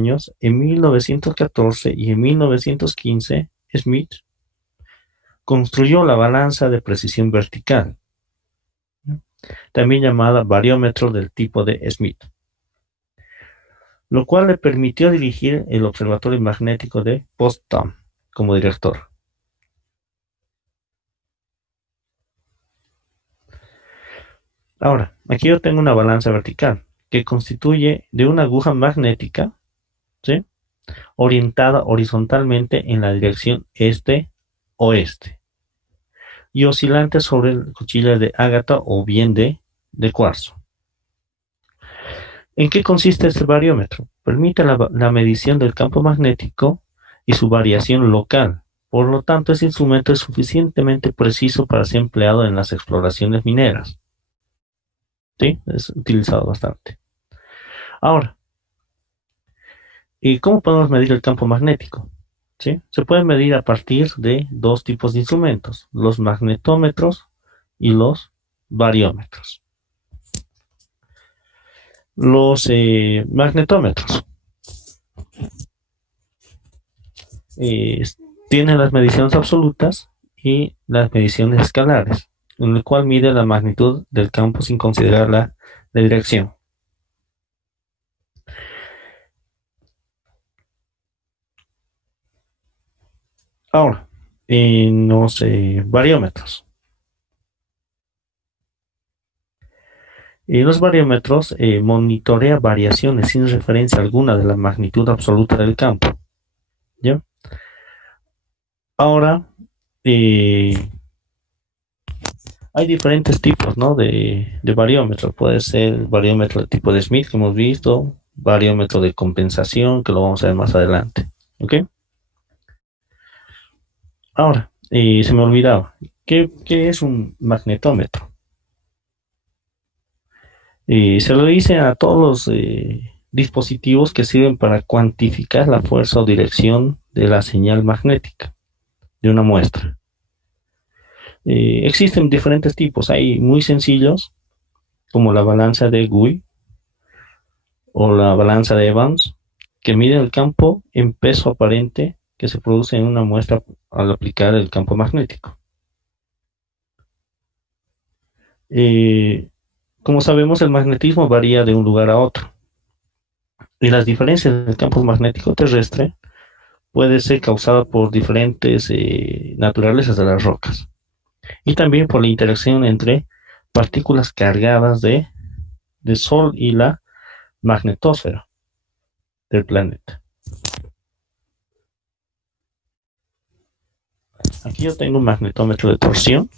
años, en 1914 y en 1915, Smith construyó la balanza de precisión vertical, también llamada bariómetro del tipo de Smith, lo cual le permitió dirigir el Observatorio Magnético de Potsdam como director. Ahora, aquí yo tengo una balanza vertical que constituye de una aguja magnética, ¿sí?, orientada horizontalmente en la dirección este-oeste y oscilante sobre cuchillas de ágata o bien de cuarzo. ¿En qué consiste este bariómetro? Permite la medición del campo magnético y su variación local. Por lo tanto, este instrumento es suficientemente preciso para ser empleado en las exploraciones mineras. ¿Sí? Es utilizado bastante. Ahora, ¿y cómo podemos medir el campo magnético? ¿Sí? Se puede medir a partir de dos tipos de instrumentos, los magnetómetros y los bariómetros. Los magnetómetros tienen las mediciones absolutas y las mediciones escalares, en el cual mide la magnitud del campo sin considerar la dirección. Ahora, en los bariómetros. Los bariómetros monitorea variaciones sin referencia alguna de la magnitud absoluta del campo. ¿Ya? Ahora, hay diferentes tipos, ¿no?, de bariómetro. Puede ser el bariómetro de tipo de Smith, que hemos visto, bariómetro de compensación, que lo vamos a ver más adelante. ¿Ok? Ahora, se me olvidaba, ¿qué es un magnetómetro? Se lo dice a todos los dispositivos que sirven para cuantificar la fuerza o dirección de la señal magnética de una muestra. Existen diferentes tipos, hay muy sencillos, como la balanza de Gui o la balanza de Evans, que mide el campo en peso aparente que se produce en una muestra al aplicar el campo magnético. Como sabemos, el magnetismo varía de un lugar a otro, y las diferencias del campo magnético terrestre puede ser causada por diferentes naturalezas de las rocas, y también por la interacción entre partículas cargadas de Sol y la magnetosfera del planeta. Aquí yo tengo un magnetómetro de torsión,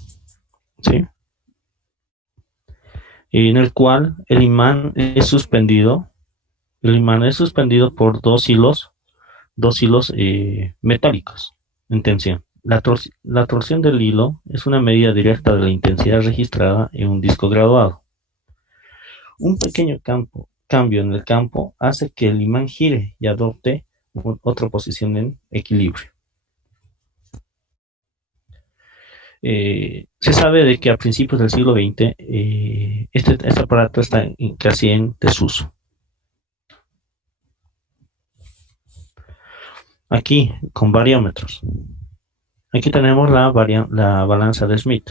¿sí?, en el cual el imán es suspendido. El imán es suspendido por dos hilos metálicos en tensión. La torsión del hilo es una medida directa de la intensidad registrada en un disco graduado. Un pequeño cambio en el campo hace que el imán gire y adopte otra posición en equilibrio. Se sabe de que a principios del siglo XX este aparato está casi en desuso. Aquí, con bariómetros. Aquí tenemos la balanza de Smith,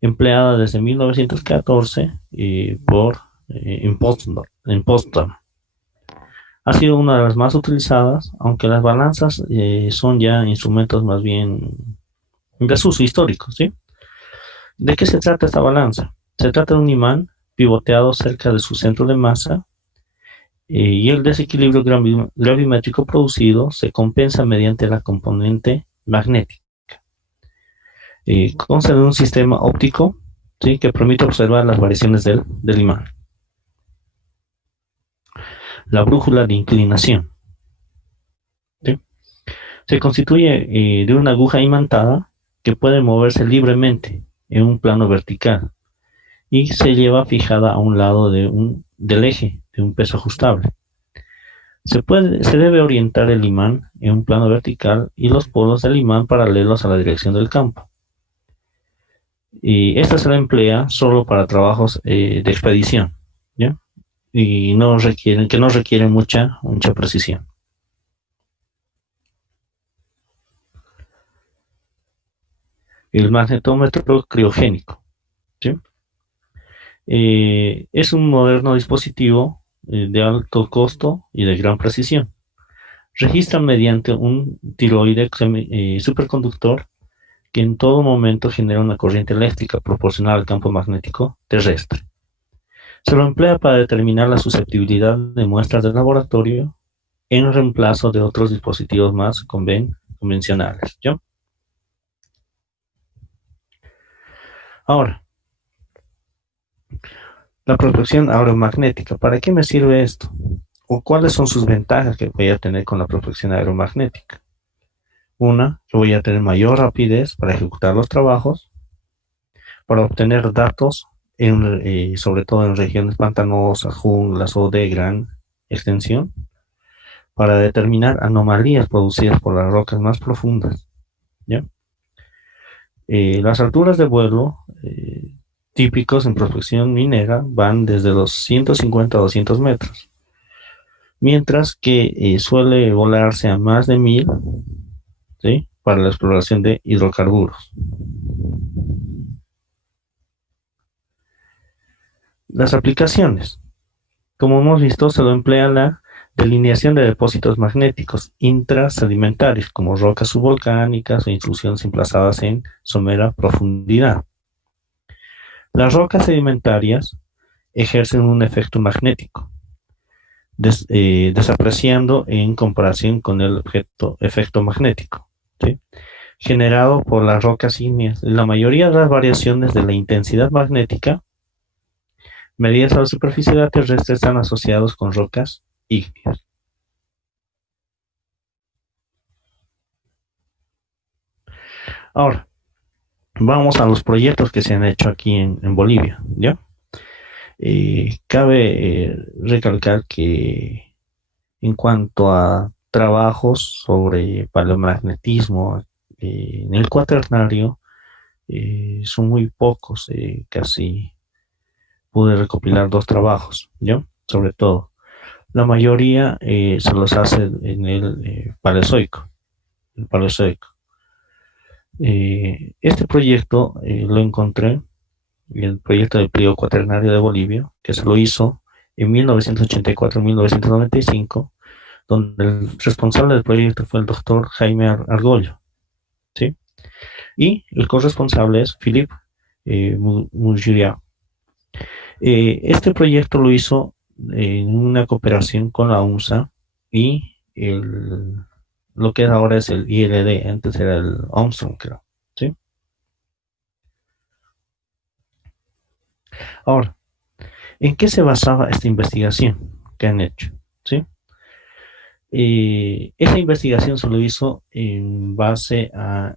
empleada desde 1914 en Potsdam. Ha sido una de las más utilizadas, aunque las balanzas son ya instrumentos más bien en desuso histórico, ¿sí? ¿De qué se trata esta balanza? Se trata de un imán pivoteado cerca de su centro de masa, y el desequilibrio gravimétrico producido se compensa mediante la componente magnética. Consta de un sistema óptico, ¿sí?, que permite observar las variaciones del imán. La brújula de inclinación, ¿sí?, se constituye de una aguja imantada que puede moverse libremente en un plano vertical y se lleva fijada a un lado del eje de un peso ajustable. Se debe orientar el imán en un plano vertical y los polos del imán paralelos a la dirección del campo. Y esta se la emplea solo para trabajos de expedición, ¿ya? y que no requieren mucha precisión. El magnetómetro criogénico, ¿sí? Es un moderno dispositivo de alto costo y de gran precisión. Registra mediante un tiroide superconductor que en todo momento genera una corriente eléctrica proporcional al campo magnético terrestre. Se lo emplea para determinar la susceptibilidad de muestras de laboratorio en reemplazo de otros dispositivos más convencionales, ¿ya? Ahora, la prospección aeromagnética. ¿Para qué me sirve esto? ¿O cuáles son sus ventajas que voy a tener con la prospección aeromagnética? Una, que voy a tener mayor rapidez para ejecutar los trabajos, para obtener datos, sobre todo en regiones pantanosas, junglas o de gran extensión, para determinar anomalías producidas por las rocas más profundas, ¿ya? Las alturas de vuelo típicos en prospección minera van desde los 150 a 200 metros, mientras que suele volarse a más de 1000, ¿sí?, para la exploración de hidrocarburos. Las aplicaciones. Como hemos visto, se lo emplea la delineación de depósitos magnéticos intrasedimentarios, como rocas subvolcánicas o intrusiones emplazadas en somera profundidad. Las rocas sedimentarias ejercen un efecto magnético, desapreciando en comparación con el efecto magnético, ¿sí?, generado por las rocas ígneas. La mayoría de las variaciones de la intensidad magnética medidas a la superficie de la terrestre están asociados con rocas ígneas. Ahora, vamos a los proyectos que se han hecho aquí en Bolivia, ¿ya? Cabe recalcar que en cuanto a trabajos sobre paleomagnetismo en el cuaternario, son muy pocos, casi pude recopilar 2 trabajos, ¿ya? Sobre todo. La mayoría se los hace en el Paleozoico, el Paleozoico. Este proyecto lo encontré, el proyecto del pliego cuaternario de Bolivia, que se lo hizo en 1984-1995, donde el responsable del proyecto fue el doctor Jaime Argollo, ¿sí? Y el corresponsable es Philippe Mugiriau. Este proyecto lo hizo en una cooperación con la UNSA y lo que ahora es el ILD, antes era el Armstrong, creo, ¿sí? Ahora, ¿en qué se basaba esta investigación que han hecho? ¿Sí? Esta investigación se lo hizo en base a,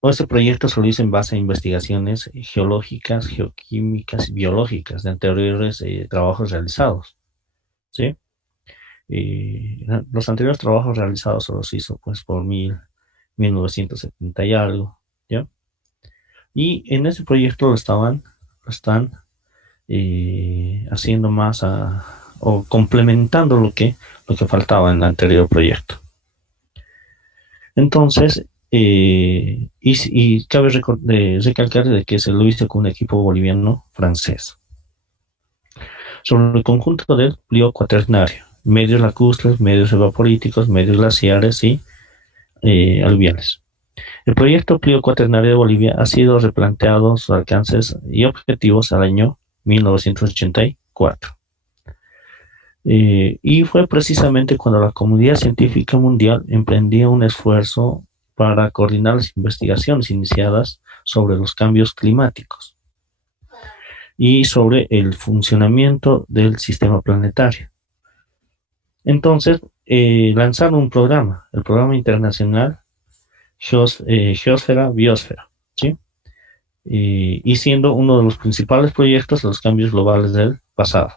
o este proyecto se lo hizo en base a investigaciones geológicas, geoquímicas y biológicas de anteriores trabajos realizados, ¿sí? Los anteriores trabajos realizados se los hizo pues por 1970 y algo, ¿ya? Y en este proyecto lo están haciendo más o complementando lo que faltaba en el anterior proyecto. Entonces, y cabe recalcar de que se lo hizo con un equipo boliviano francés. Sobre el conjunto del pliego cuaternario, medios lacustres, medios evaporíticos, medios glaciares y aluviales. El proyecto pliego cuaternario de Bolivia ha sido replanteado sus alcances y objetivos al año 1984. Y fue precisamente cuando la comunidad científica mundial emprendía un esfuerzo para coordinar las investigaciones iniciadas sobre los cambios climáticos y sobre el funcionamiento del sistema planetario. Entonces, lanzaron un programa, el programa internacional Geosfera-Biosfera, ¿sí? Y siendo uno de los principales proyectos de los cambios globales del pasado,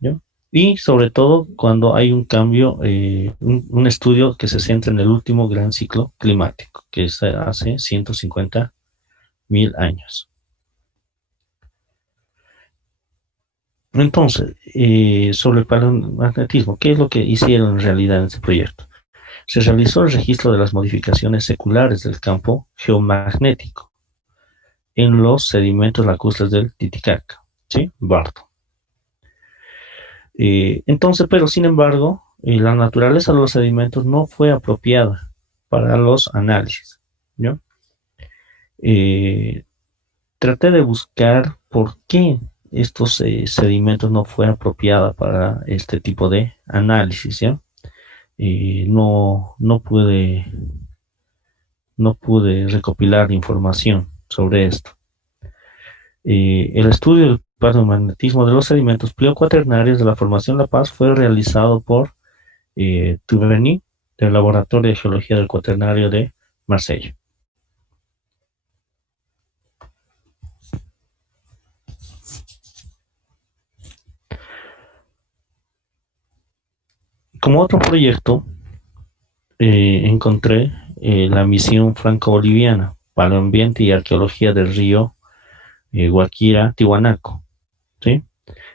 ¿ya? Y sobre todo cuando hay un cambio, un estudio que se centra en el último gran ciclo climático, que es hace 150.000 años. Entonces, sobre el paleomagnetismo, ¿qué es lo que hicieron en realidad en este proyecto? Se realizó el registro de las modificaciones seculares del campo geomagnético en los sedimentos lacustres del Titicaca, ¿sí? Barto. Entonces, pero sin embargo, la naturaleza de los sedimentos no fue apropiada para los análisis, ¿no? Eh, Traté de buscar por qué estos sedimentos no fue apropiada para este tipo de análisis, ¿ya? No pude recopilar información sobre esto. El estudio del paleomagnetismo de los sedimentos pliocuaternarios de la Formación La Paz fue realizado por Tuveni, del Laboratorio de Geología del Cuaternario de Marsella. Como otro proyecto, encontré la misión franco-boliviana, Paleoambiente y Arqueología del río Guaquira, Tiwanaku, ¿sí?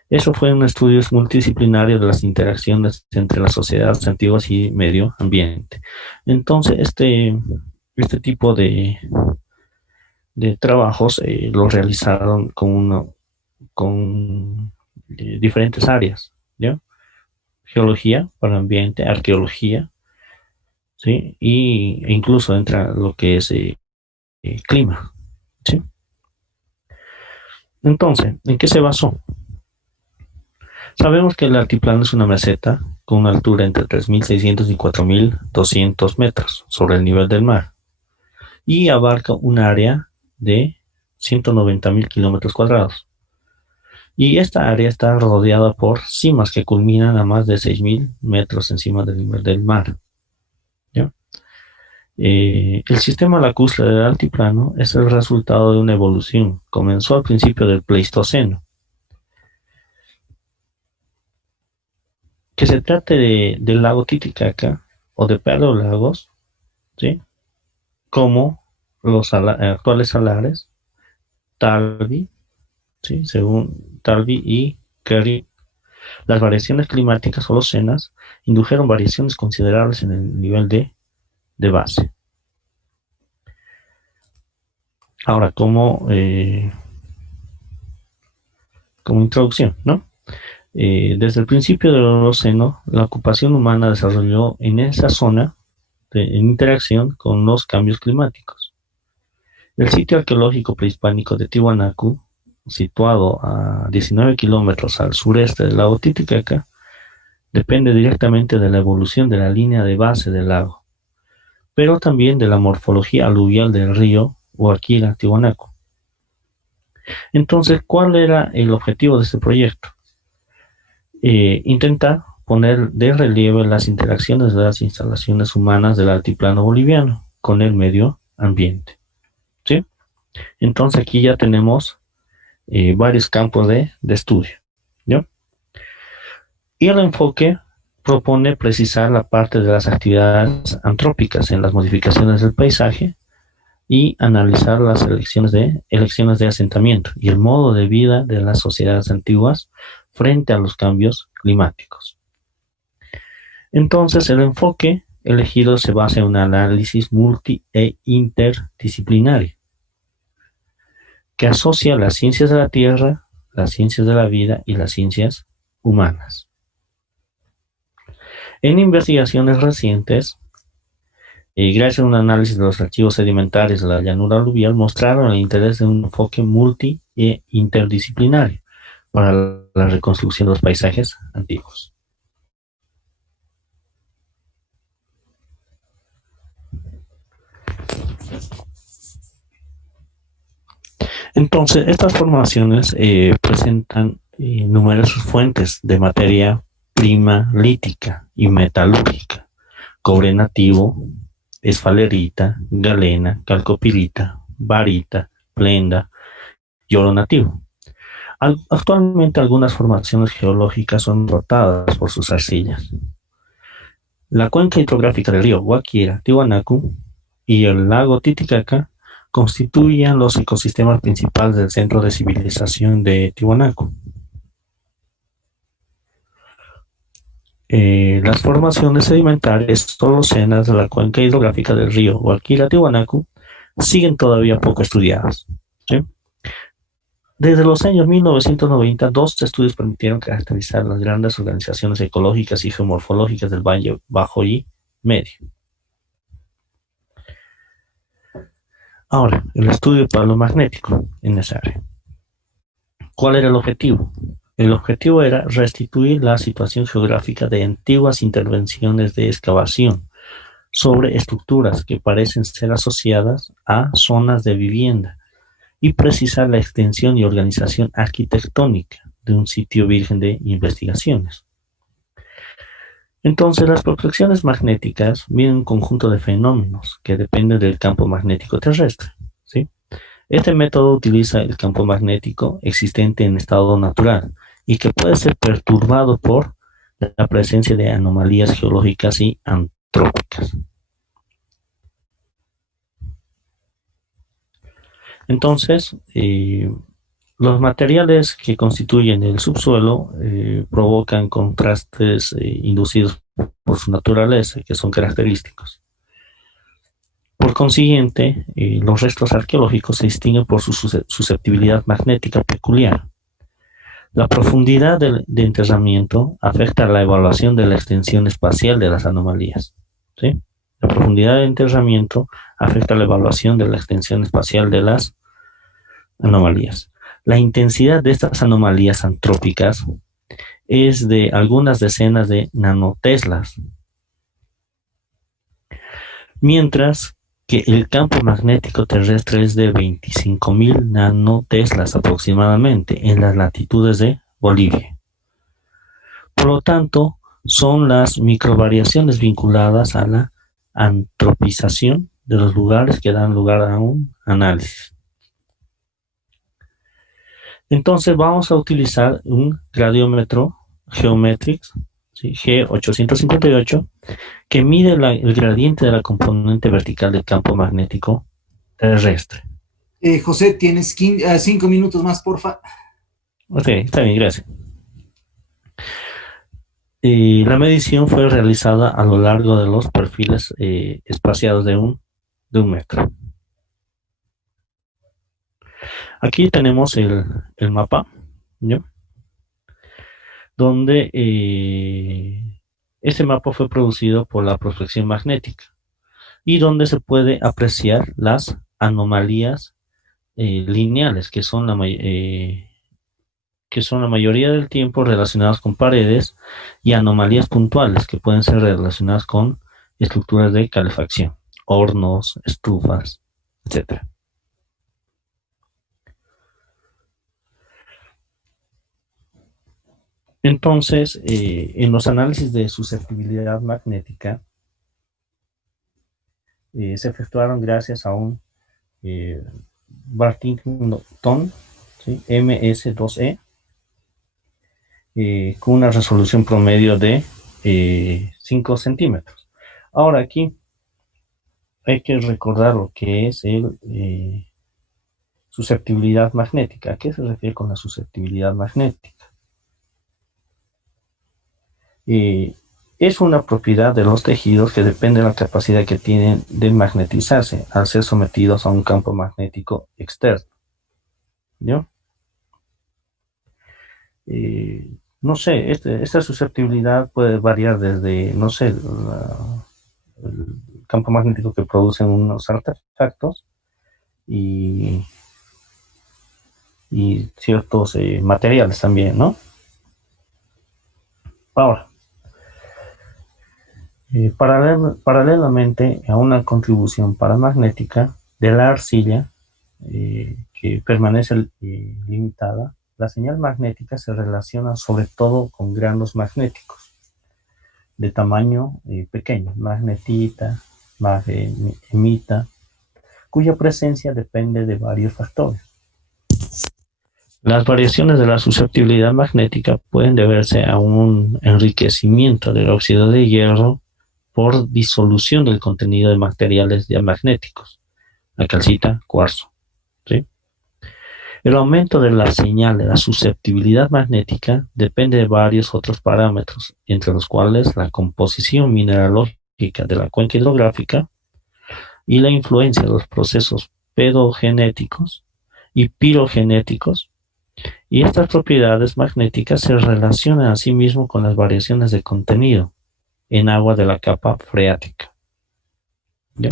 Eso fue un estudio multidisciplinario de las interacciones entre las sociedades antiguas y medio ambiente. Entonces, este tipo de trabajos los realizaron con diferentes áreas, ¿ya? Geología, para ambiente, arqueología, ¿sí? E incluso entra lo que es clima, ¿sí? Entonces, ¿en qué se basó? Sabemos que el altiplano es una meseta con una altura entre 3.600 y 4.200 metros sobre el nivel del mar y abarca un área de 190.000 kilómetros cuadrados. Y esta área está rodeada por cimas que culminan a más de 6.000 metros encima del nivel del mar, ¿ya? El sistema lacustre del altiplano es el resultado de una evolución. Comenzó al principio del Pleistoceno. Que se trate del lago Titicaca o de paleolagos, ¿sí? Como los actuales salares, Talvi, ¿sí? Según Talvi y Kerry, las variaciones climáticas holocenas indujeron variaciones considerables en el nivel de base. Ahora, como introducción, ¿no? Desde el principio del Holoceno, la ocupación humana desarrolló en esa zona en interacción con los cambios climáticos. El sitio arqueológico prehispánico de Tiwanaku, situado a 19 kilómetros al sureste del lago Titicaca, depende directamente de la evolución de la línea de base del lago, pero también de la morfología aluvial del río Huaquira Tiwanaku. Entonces, ¿cuál era el objetivo de este proyecto? Intentar poner de relieve las interacciones de las instalaciones humanas del altiplano boliviano con el medio ambiente, ¿sí? Entonces aquí ya tenemos varios campos de estudio, ¿no? Y el enfoque propone precisar la parte de las actividades antrópicas en las modificaciones del paisaje y analizar las elecciones de asentamiento y el modo de vida de las sociedades antiguas frente a los cambios climáticos. Entonces, el enfoque elegido se basa en un análisis multi e interdisciplinario que asocia las ciencias de la Tierra, las ciencias de la vida y las ciencias humanas. En investigaciones recientes, gracias a un análisis de los archivos sedimentarios de la llanura aluvial, mostraron el interés de un enfoque multi e interdisciplinario para la reconstrucción de los paisajes antiguos. Entonces, estas formaciones presentan numerosas fuentes de materia prima lítica y metalúrgica: cobre nativo, esfalerita, galena, calcopirita, barita, plenda y oro nativo. Actualmente algunas formaciones geológicas son rotadas por sus arcillas. La cuenca hidrográfica del río Guaquira, Tiwanaku y el lago Titicaca constituyen los ecosistemas principales del centro de civilización de Tiwanaku. las formaciones sedimentarias holocenas de la cuenca hidrográfica del río Gualquivir-Tiwanaku siguen todavía poco estudiadas, ¿sí? Desde los años 1990, dos estudios permitieron caracterizar las grandes organizaciones ecológicas y geomorfológicas del Valle Bajo y Medio. Ahora, el estudio paleomagnético en esa área. ¿Cuál era el objetivo? El objetivo era restituir la situación geográfica de antiguas intervenciones de excavación sobre estructuras que parecen ser asociadas a zonas de vivienda y precisar la extensión y organización arquitectónica de un sitio virgen de investigaciones. Entonces, las prospecciones magnéticas miden un conjunto de fenómenos que dependen del campo magnético terrestre, ¿sí? Este método utiliza el campo magnético existente en estado natural y que puede ser perturbado por la presencia de anomalías geológicas y antrópicas. Entonces, los materiales que constituyen el subsuelo provocan contrastes inducidos por su naturaleza, que son característicos. Por consiguiente, los restos arqueológicos se distinguen por su susceptibilidad magnética peculiar. La profundidad de enterramiento afecta a la evaluación de la extensión espacial de las anomalías, ¿sí? La profundidad de enterramiento afecta a la evaluación de la extensión espacial de las anomalías. La intensidad de estas anomalías antrópicas es de algunas decenas de nanoteslas, mientras que el campo magnético terrestre es de 25.000 nanoteslas aproximadamente en las latitudes de Bolivia. Por lo tanto, son las microvariaciones vinculadas a la antropización de los lugares que dan lugar a un análisis. Entonces vamos a utilizar un gradiómetro Geometrix, ¿sí? G858, que mide el gradiente de la componente vertical del campo magnético terrestre. José, tienes 5 minutos más, porfa. Ok, está bien, gracias. Y la medición fue realizada a lo largo de los perfiles espaciados de un metro. Aquí tenemos el mapa, ¿ya? Donde este mapa fue producido por la prospección magnética y donde se puede apreciar las anomalías lineales, que son la mayoría del tiempo relacionadas con paredes, y anomalías puntuales que pueden ser relacionadas con estructuras de calefacción, hornos, estufas, etc. Entonces, en los análisis de susceptibilidad magnética se efectuaron gracias a un Bartington, ¿sí? MS2E, con una resolución promedio de 5 centímetros. Ahora aquí hay que recordar lo que es susceptibilidad magnética. ¿A qué se refiere con la susceptibilidad magnética? Es una propiedad de los tejidos que depende de la capacidad que tienen de magnetizarse al ser sometidos a un campo magnético externo, ¿no? No sé, esta susceptibilidad puede variar desde, no sé, el campo magnético que producen unos artefactos y ciertos materiales también, ¿no? Ahora, paralelamente a una contribución paramagnética de la arcilla, que permanece limitada, la señal magnética se relaciona sobre todo con granos magnéticos de tamaño pequeño, magnetita, magnemita, cuya presencia depende de varios factores. Las variaciones de la susceptibilidad magnética pueden deberse a un enriquecimiento del óxido de hierro por disolución del contenido de materiales diamagnéticos, la calcita, cuarzo, ¿sí? El aumento de la señal de la susceptibilidad magnética depende de varios otros parámetros, entre los cuales la composición mineralógica de la cuenca hidrográfica y la influencia de los procesos pedogenéticos y pirogenéticos, y estas propiedades magnéticas se relacionan asimismo con las variaciones de contenido en agua de la capa freática. ¿Ya?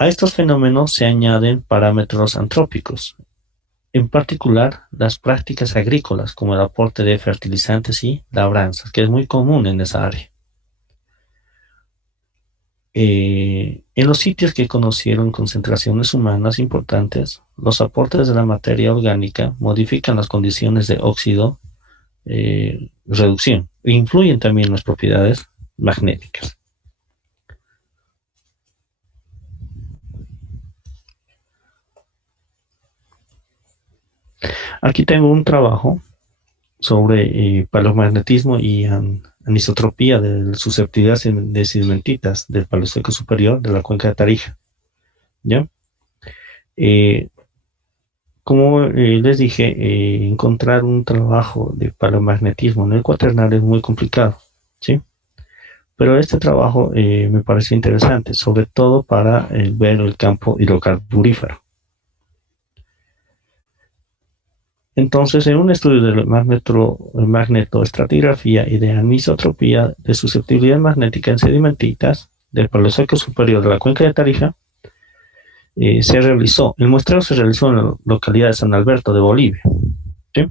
A estos fenómenos se añaden parámetros antrópicos, en particular las prácticas agrícolas como el aporte de fertilizantes y labranzas, que es muy común en esa área. En los sitios que conocieron concentraciones humanas importantes, los aportes de la materia orgánica modifican las condiciones de óxido, reducción, e influyen también en las propiedades magnéticas. Aquí tengo un trabajo sobre paleomagnetismo y anisotropía de la susceptibilidad de sedimentitas del Paleozoico superior de la cuenca de Tarija. ¿Ya? Como les dije, encontrar un trabajo de paleomagnetismo en el cuaternario es muy complicado, ¿sí? Pero este trabajo me pareció interesante, sobre todo para ver el campo hidrocarburífero. Entonces, en un estudio de magnetoestratigrafía y de anisotropía de susceptibilidad magnética en sedimentitas del Paleozoico superior de la cuenca de Tarija, el muestreo se realizó en la localidad de San Alberto de Bolivia. ¿Sí?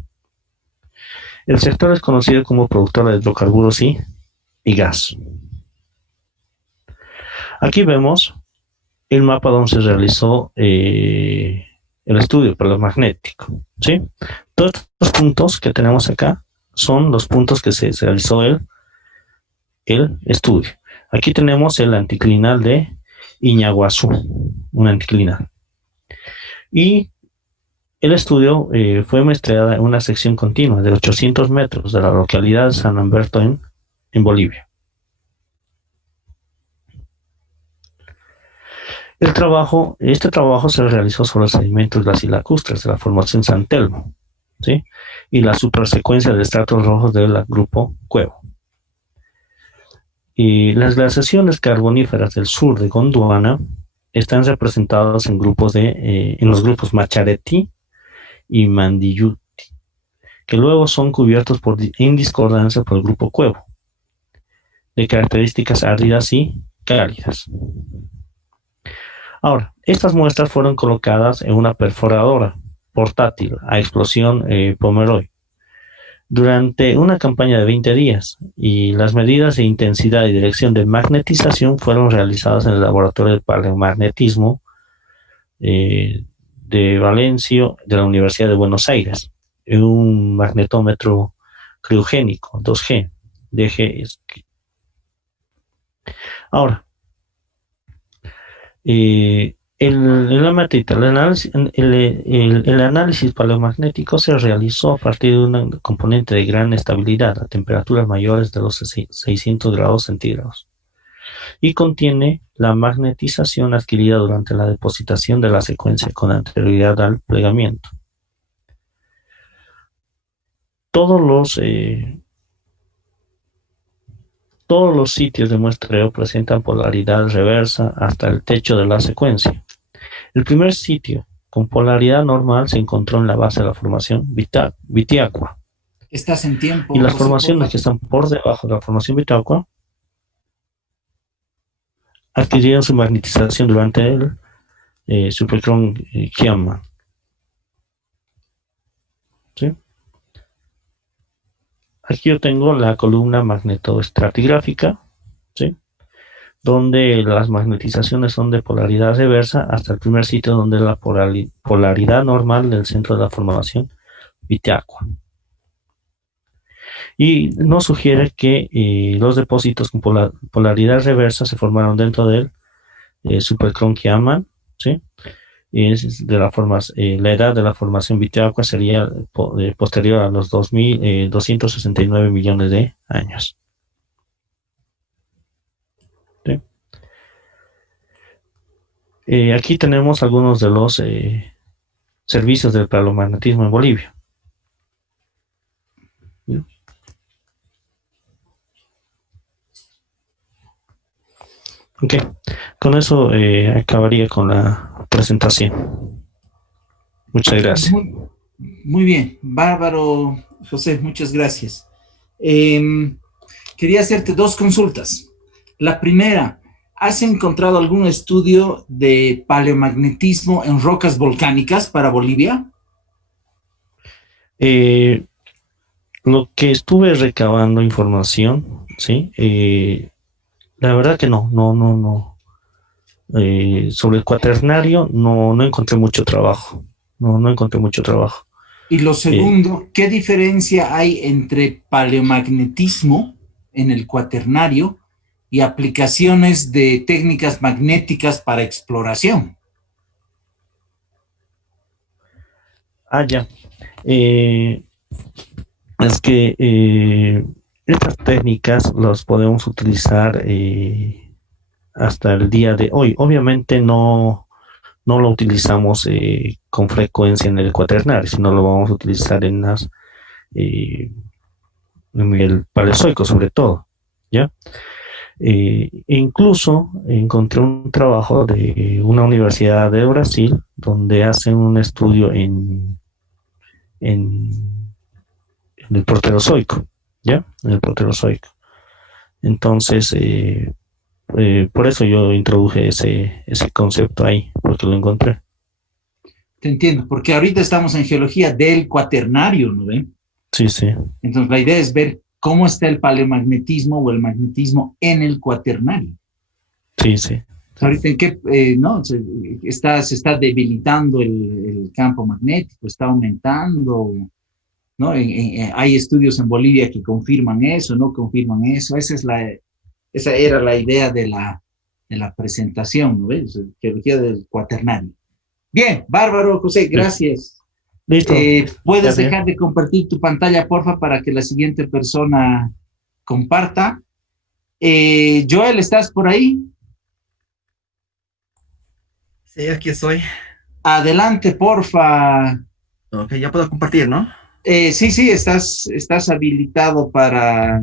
El sector es conocido como productor de hidrocarburos y gas. Aquí vemos el mapa donde se realizó el estudio paleomagnético, ¿sí? Todos los puntos que tenemos acá son los puntos que se realizó el estudio. Aquí tenemos el anticlinal de Iñaguazú, un anticlinal. Y el estudio fue muestreado en una sección continua de 800 metros de la localidad de San Alberto en Bolivia. Este trabajo se realizó sobre los sedimentos glasilacustres de la formación San Telmo, ¿sí? Y la supersecuencia de estratos rojos del grupo Cuevo. Y las glaciaciones carboníferas del sur de Gondwana están representadas en los grupos Macharetí y Mandiyuti, que luego son cubiertos en discordancia por el grupo Cuevo, de características áridas y cálidas. Ahora, estas muestras fueron colocadas en una perforadora portátil a explosión Pomeroy durante una campaña de 20 días, y las medidas de intensidad y dirección de magnetización fueron realizadas en el laboratorio de paleomagnetismo de Valencio de la Universidad de Buenos Aires, en un magnetómetro criogénico 2G, DG. Ahora, el análisis paleomagnético se realizó a partir de una componente de gran estabilidad a temperaturas mayores de los 600 grados centígrados y contiene la magnetización adquirida durante la depositación de la secuencia con anterioridad al plegamiento. Todos los sitios de muestreo presentan polaridad reversa hasta el techo de la secuencia. El primer sitio con polaridad normal se encontró en la base de la formación Vitiaqua. Estás en tiempo. Y las formaciones que están por debajo de la formación Vitiaqua adquirieron su magnetización durante el supercron Kiaman. ¿Sí? Aquí yo tengo la columna magnetoestratigráfica, ¿sí? Donde las magnetizaciones son de polaridad reversa hasta el primer sitio donde la polaridad normal del centro de la formación Vitiaqua. Y nos sugiere que los depósitos con polaridad reversa se formaron dentro del supercron Kiaman, ¿sí? La edad de la formación Vitiaqua sería posterior a los 2.269 millones de años. ¿Sí? Aquí tenemos algunos de los servicios del paleomagnetismo en Bolivia. Ok, con eso acabaría con la presentación. Muchas gracias. Muy bien, bárbaro, José, muchas gracias. Quería hacerte dos consultas. La primera, ¿has encontrado algún estudio de paleomagnetismo en rocas volcánicas para Bolivia? Lo que estuve recabando información, ¿sí? La verdad que no. Sobre el cuaternario no encontré mucho trabajo. No encontré mucho trabajo. Y lo segundo, ¿qué diferencia hay entre paleomagnetismo en el cuaternario y aplicaciones de técnicas magnéticas para exploración? Ya. Es que estas técnicas las podemos utilizar hasta el día de hoy. Obviamente no lo utilizamos con frecuencia en el cuaternario, sino lo vamos a utilizar en el Paleozoico sobre todo, ¿ya? Incluso encontré un trabajo de una universidad de Brasil donde hacen un estudio en, en el Proterozoico, ¿ya? En el Proterozoico. Entonces, por eso yo introduje ese concepto ahí, porque lo encontré. Te entiendo, porque ahorita estamos en geología del cuaternario, ¿no ven? Sí, sí. Entonces la idea es ver cómo está el paleomagnetismo o el magnetismo en el cuaternario. Sí, sí. Ahorita en qué, no, se está debilitando el campo magnético, está aumentando, ¿no? Hay estudios en Bolivia que confirman eso, no confirman eso. Esa era la idea de la presentación, ¿no ves? Geología del cuaternario. Bien, bárbaro, José, gracias. Listo. ¿Puedes dejar de compartir tu pantalla, porfa, para que la siguiente persona comparta? Joel, ¿estás por ahí? Sí, aquí estoy. Adelante, porfa. Ok, ya puedo compartir, ¿no? Sí, estás habilitado para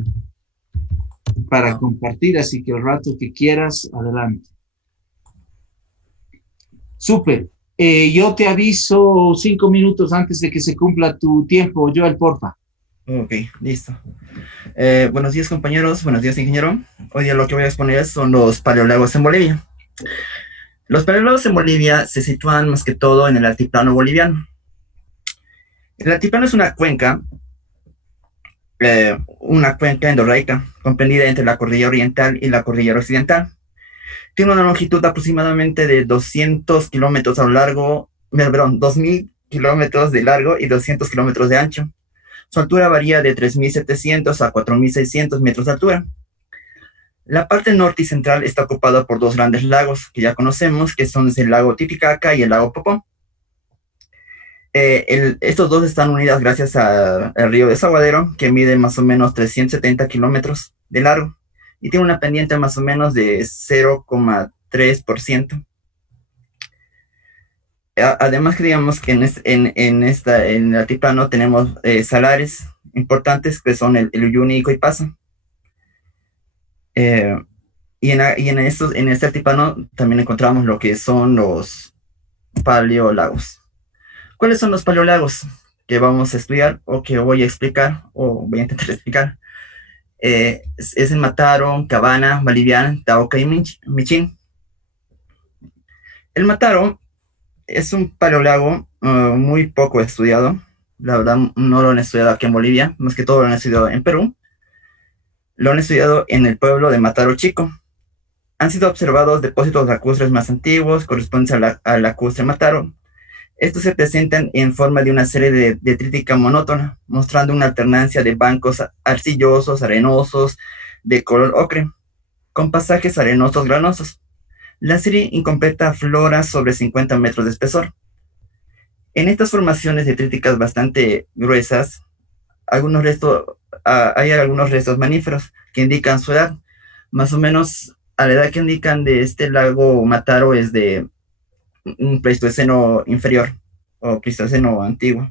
compartir, así que el rato que quieras, adelante. Súper. Yo te aviso 5 minutos antes de que se cumpla tu tiempo, Joel, porfa. Ok, listo. Buenos días, compañeros. Buenos días, ingeniero. Hoy día lo que voy a exponer son los paleolagos en Bolivia. Los paleolagos en Bolivia se sitúan más que todo en el altiplano boliviano. El altiplano es una cuenca endorreica, comprendida entre la cordillera oriental y la cordillera occidental. Tiene una longitud de aproximadamente de 200 kilómetros a lo largo, perdón, 2.000 kilómetros de largo y 200 kilómetros de ancho. Su altura varía de 3.700 a 4.600 metros de altura. La parte norte y central está ocupada por dos grandes lagos que ya conocemos, que son el lago Titicaca y el lago Popó. Estos dos están unidas gracias al río Desaguadero, que mide más o menos 370 kilómetros de largo y tiene una pendiente más o menos de 0,3%. Además que digamos que en el altiplano tenemos salares importantes que son el Uyuni y Coipasa. Y en este altiplano también encontramos lo que son los paleolagos. ¿Cuáles son los paleolagos que vamos a estudiar o que voy a explicar o voy a intentar explicar? Es el Mataro, Cabana, Balivián, Tauca y Michín. El Mataro es un paleolago muy poco estudiado. La verdad, no lo han estudiado aquí en Bolivia, más que todo lo han estudiado en Perú. Lo han estudiado en el pueblo de Mataro Chico. Han sido observados depósitos lacustres más antiguos, correspondientes al lacustre Mataro. Estos se presentan en forma de una serie de detrítica monótona, mostrando una alternancia de bancos arcillosos, arenosos, de color ocre, con pasajes arenosos granosos. La serie incompleta aflora sobre 50 metros de espesor. En estas formaciones detríticas bastante gruesas, hay algunos restos mamíferos que indican su edad. Más o menos a la edad que indican de este lago Mataro es de un Pleistoceno inferior o Pleistoceno antiguo.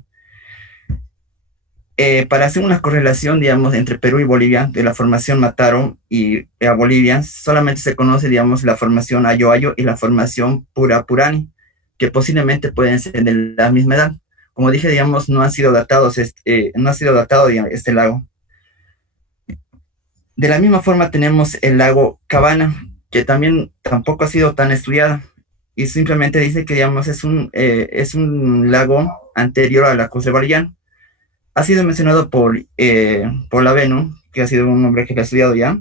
Para hacer una correlación, digamos, entre Perú y Bolivia, de la formación Mataro y a Bolivia, solamente se conoce, digamos, la formación Ayo y la formación Purani, que posiblemente pueden ser de la misma edad. Como dije, digamos, no ha sido datado digamos, este lago. De la misma forma tenemos el lago Cabana, que también tampoco ha sido tan estudiado, y simplemente dice que, digamos, es un lago anterior a la costa boliviana. Ha sido mencionado por Lavenu, que ha sido un hombre que lo ha estudiado ya.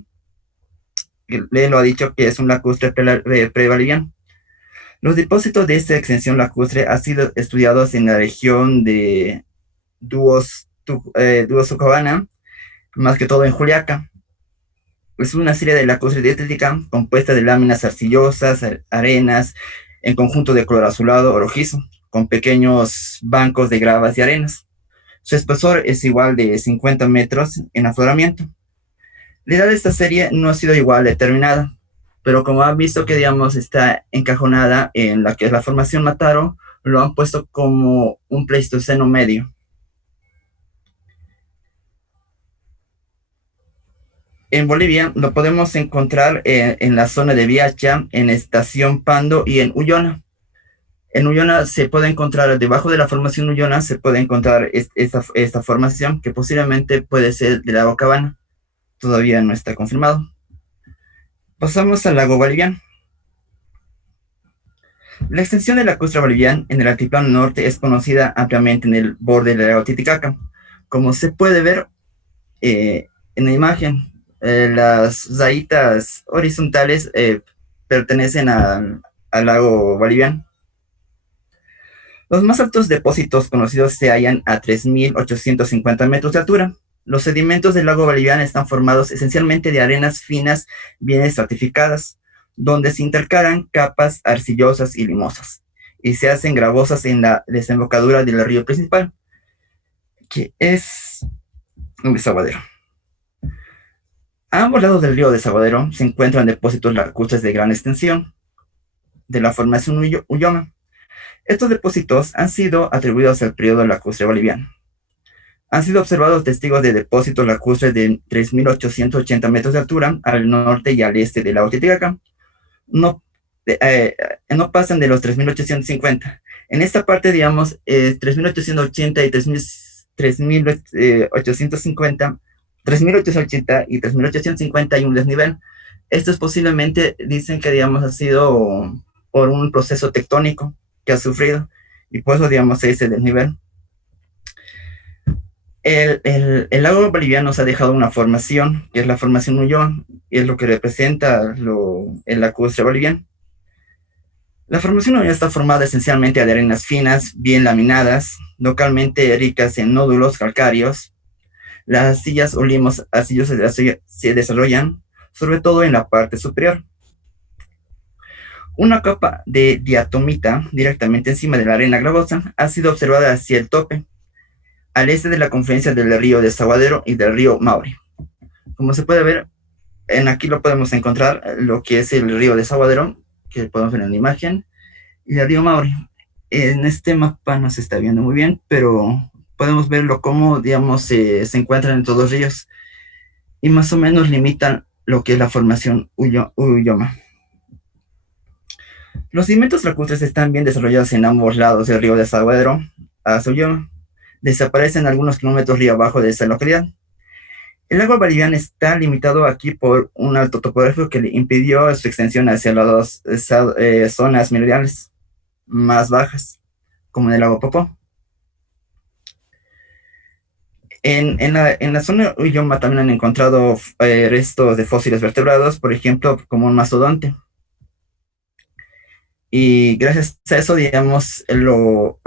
Le lo ha dicho que es un lacustre pre-boliviano. Los depósitos de esta extensión lacustre han sido estudiados en la región de Duosucabana, más que todo en Juliaca. Es una serie de lacustre dietética compuesta de láminas arcillosas, arenas, en conjunto de color azulado o rojizo, con pequeños bancos de gravas y arenas. Su espesor es igual de 50 metros en afloramiento. La edad de esta serie no ha sido igual determinada, pero como han visto que, digamos, está encajonada en la que es la formación Mataro, lo han puesto como un Pleistoceno medio. En Bolivia lo podemos encontrar en la zona de Viacha, en Estación Pando y en Uyona. En Uyona se puede encontrar, debajo de la formación Uyona, se puede encontrar esta formación, que posiblemente puede ser del lago Cabana. Todavía no está confirmado. Pasamos al lago Boliviano. La extensión de la costa boliviana en el altiplano norte es conocida ampliamente en el borde del lago Titicaca. Como se puede ver en la imagen, las rayitas horizontales pertenecen al lago boliviano. Los más altos depósitos conocidos se hallan a 3.850 metros de altura. Los sedimentos del lago boliviano están formados esencialmente de arenas finas bien estratificadas, donde se intercalan capas arcillosas y limosas, y se hacen gravosas en la desembocadura del río principal, que es un desaguadero. A ambos lados del río Desaguadero se encuentran depósitos lacustres de gran extensión, de la formación Uyoma. Estos depósitos han sido atribuidos al periodo lacustre boliviano. Han sido observados testigos de depósitos lacustres de 3.880 metros de altura al norte y al este del lago Titicaca. No pasan de los 3.850. En esta parte, digamos, 3.880 y 3.850, 3.880 y 3.850 hay un desnivel. Estos posiblemente dicen que, digamos, ha sido por un proceso tectónico que ha sufrido, y por eso, digamos, ese desnivel. El lago boliviano nos ha dejado una formación, que es la formación Ulloa, y es lo que representa el lacustre boliviano. La formación Ulloa está formada esencialmente de arenas finas, bien laminadas, localmente ricas en nódulos calcáreos. Las arcillas o limos arcillosos se desarrollan sobre todo en la parte superior. Una capa de diatomita directamente encima de la arena gravosa ha sido observada hacia el tope, al este de la confluencia del río Desaguadero y del río Mauri. Como se puede ver, aquí lo podemos encontrar, lo que es el río Desaguadero, que podemos ver en la imagen, y el río Mauri. En este mapa no se está viendo muy bien, pero podemos verlo como, digamos, se encuentran en todos los ríos, y más o menos limitan lo que es la formación Uyoma. Los sedimentos lacustres están bien desarrollados en ambos lados del río Desaguadero hasta Uyoma. Desaparecen algunos kilómetros río abajo de esta localidad. El lago boliviano está limitado aquí por un alto topográfico que le impidió su extensión hacia las dos zonas meridionales más bajas, como en el lago Popó. En la zona Uyoma también han encontrado restos de fósiles vertebrados, por ejemplo, como un mastodonte. Y gracias a eso, digamos, lo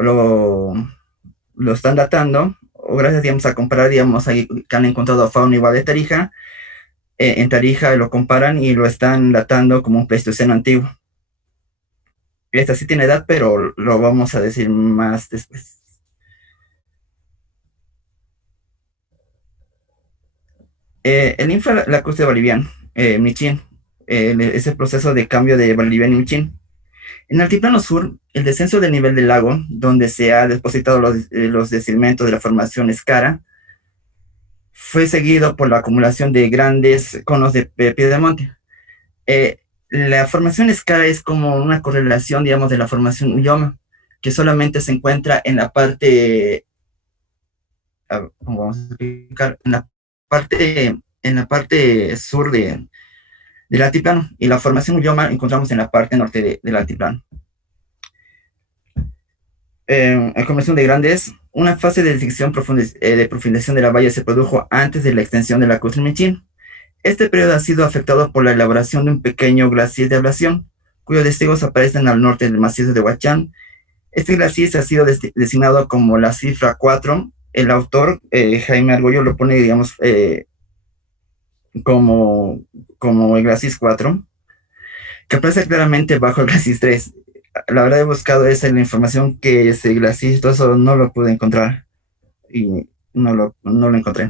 están datando, o gracias, digamos, a comparar, digamos, ahí que han encontrado fauna igual de Tarija, en Tarija lo comparan y lo están datando como un Pleistoceno antiguo. Esta sí tiene edad, pero lo vamos a decir más después. El infralacustre boliviano, Michin, ese proceso de cambio de boliviano y Michin, En el altiplano sur, el descenso del nivel del lago, donde se ha depositado los sedimentos de la formación Escara, fue seguido por la acumulación de grandes conos de piedemonte. La formación Escara es como una correlación, digamos, de la formación Uyoma, que solamente se encuentra en la parte, vamos a explicar, en la parte sur del altiplano, y la formación Uyoma encontramos en la parte norte del altiplano. En conversión de grandes, una fase de disección de profundización de la valla se produjo antes de la extensión de la lacustre Michín. Este periodo ha sido afectado por la elaboración de un pequeño glaciar de ablación, cuyos testigos aparecen al norte del macizo de Huachán. Este glaciar ha sido designado como la cifra 4. El autor, Jaime Argüello, lo pone, digamos, como el glaciar 4, que aparece claramente bajo el glaciar 3. La verdad he buscado esa la información que ese glaciar, todo eso no lo pude encontrar y no lo encontré.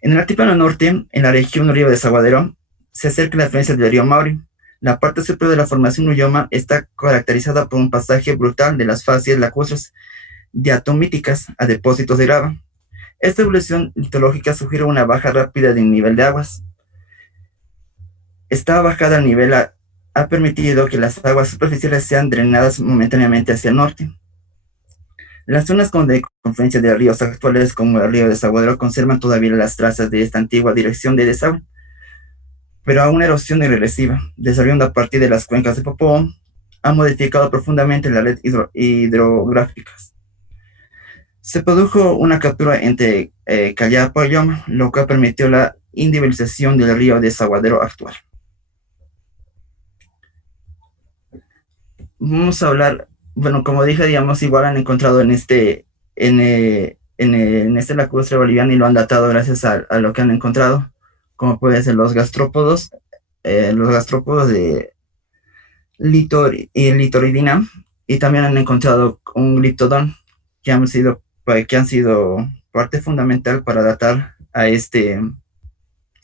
En el altiplano norte, en la región Río Desaguadero, se acerca la influencia del río Mauri. La parte superior de la formación Uyoma está caracterizada por un pasaje brutal de las facies lacustres diatomíticas a depósitos de grava. Esta evolución litológica sugiere una baja rápida del nivel de aguas. Esta bajada al nivel ha permitido que las aguas superficiales sean drenadas momentáneamente hacia el norte. Las zonas de confluencia de ríos actuales, como el río Desaguadero, conservan todavía las trazas de esta antigua dirección de desagüe, pero a una erosión regresiva, desarrollando a partir de las cuencas de Popó, ha modificado profundamente la red hidrográficas. Se produjo una captura entre Callapa y Uyoma, lo que permitió la individualización del río Desaguadero actual. Vamos a hablar, bueno, como dije, digamos, igual han encontrado en este lacustre boliviano y lo han datado gracias a lo que han encontrado, como pueden ser los gastrópodos de litoridina, y también han encontrado un gliptodón que han sido parte fundamental para datar a este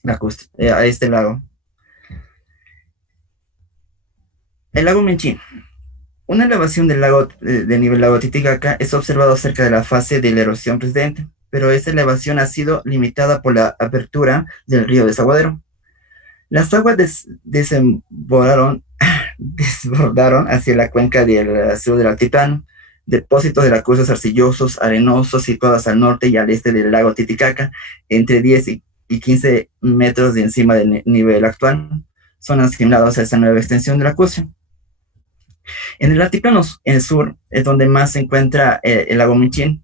lago. El lago Menchín. Una elevación del lago de nivel lago Titicaca es observado cerca de la fase de la erosión precedente, pero esta elevación ha sido limitada por la apertura del río Desaguadero. Las aguas desbordaron hacia la cuenca del sur del altiplano, depósitos de lacustres arcillosos, arenosos, situados al norte y al este del lago Titicaca, entre 10 y 15 metros de encima del nivel actual, son asignados a esta nueva extensión de lacustre. En el altiplano en el sur es donde más se encuentra el lago Michín.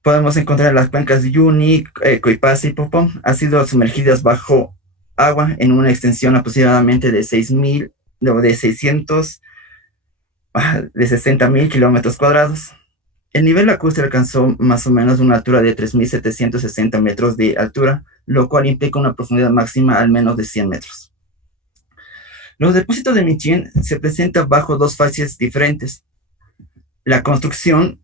Podemos encontrar las cuencas de Yuni, Coipasa y Popó, han sido sumergidas bajo agua en una extensión aproximadamente de 60.000 kilómetros cuadrados. El nivel lacustre alcanzó más o menos una altura de 3.760 metros de altura, lo cual implica una profundidad máxima al menos de 100 metros. Los depósitos de Michín se presentan bajo dos fases diferentes: la construcción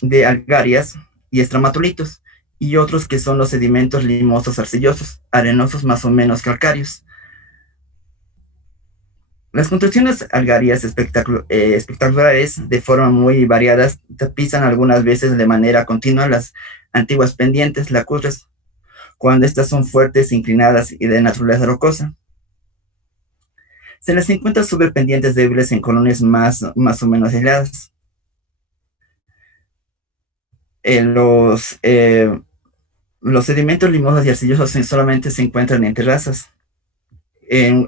de algarias y estramatolitos, y otros que son los sedimentos limosos arcillosos, arenosos más o menos calcáreos. Las construcciones algarias espectaculares, de forma muy variadas, tapizan algunas veces de manera continua las antiguas pendientes lacustres, cuando estas son fuertes, inclinadas y de naturaleza rocosa. Se les encuentra sobre pendientes débiles en colonias más o menos aisladas. Los sedimentos limosos y arcillosos solamente se encuentran en terrazas.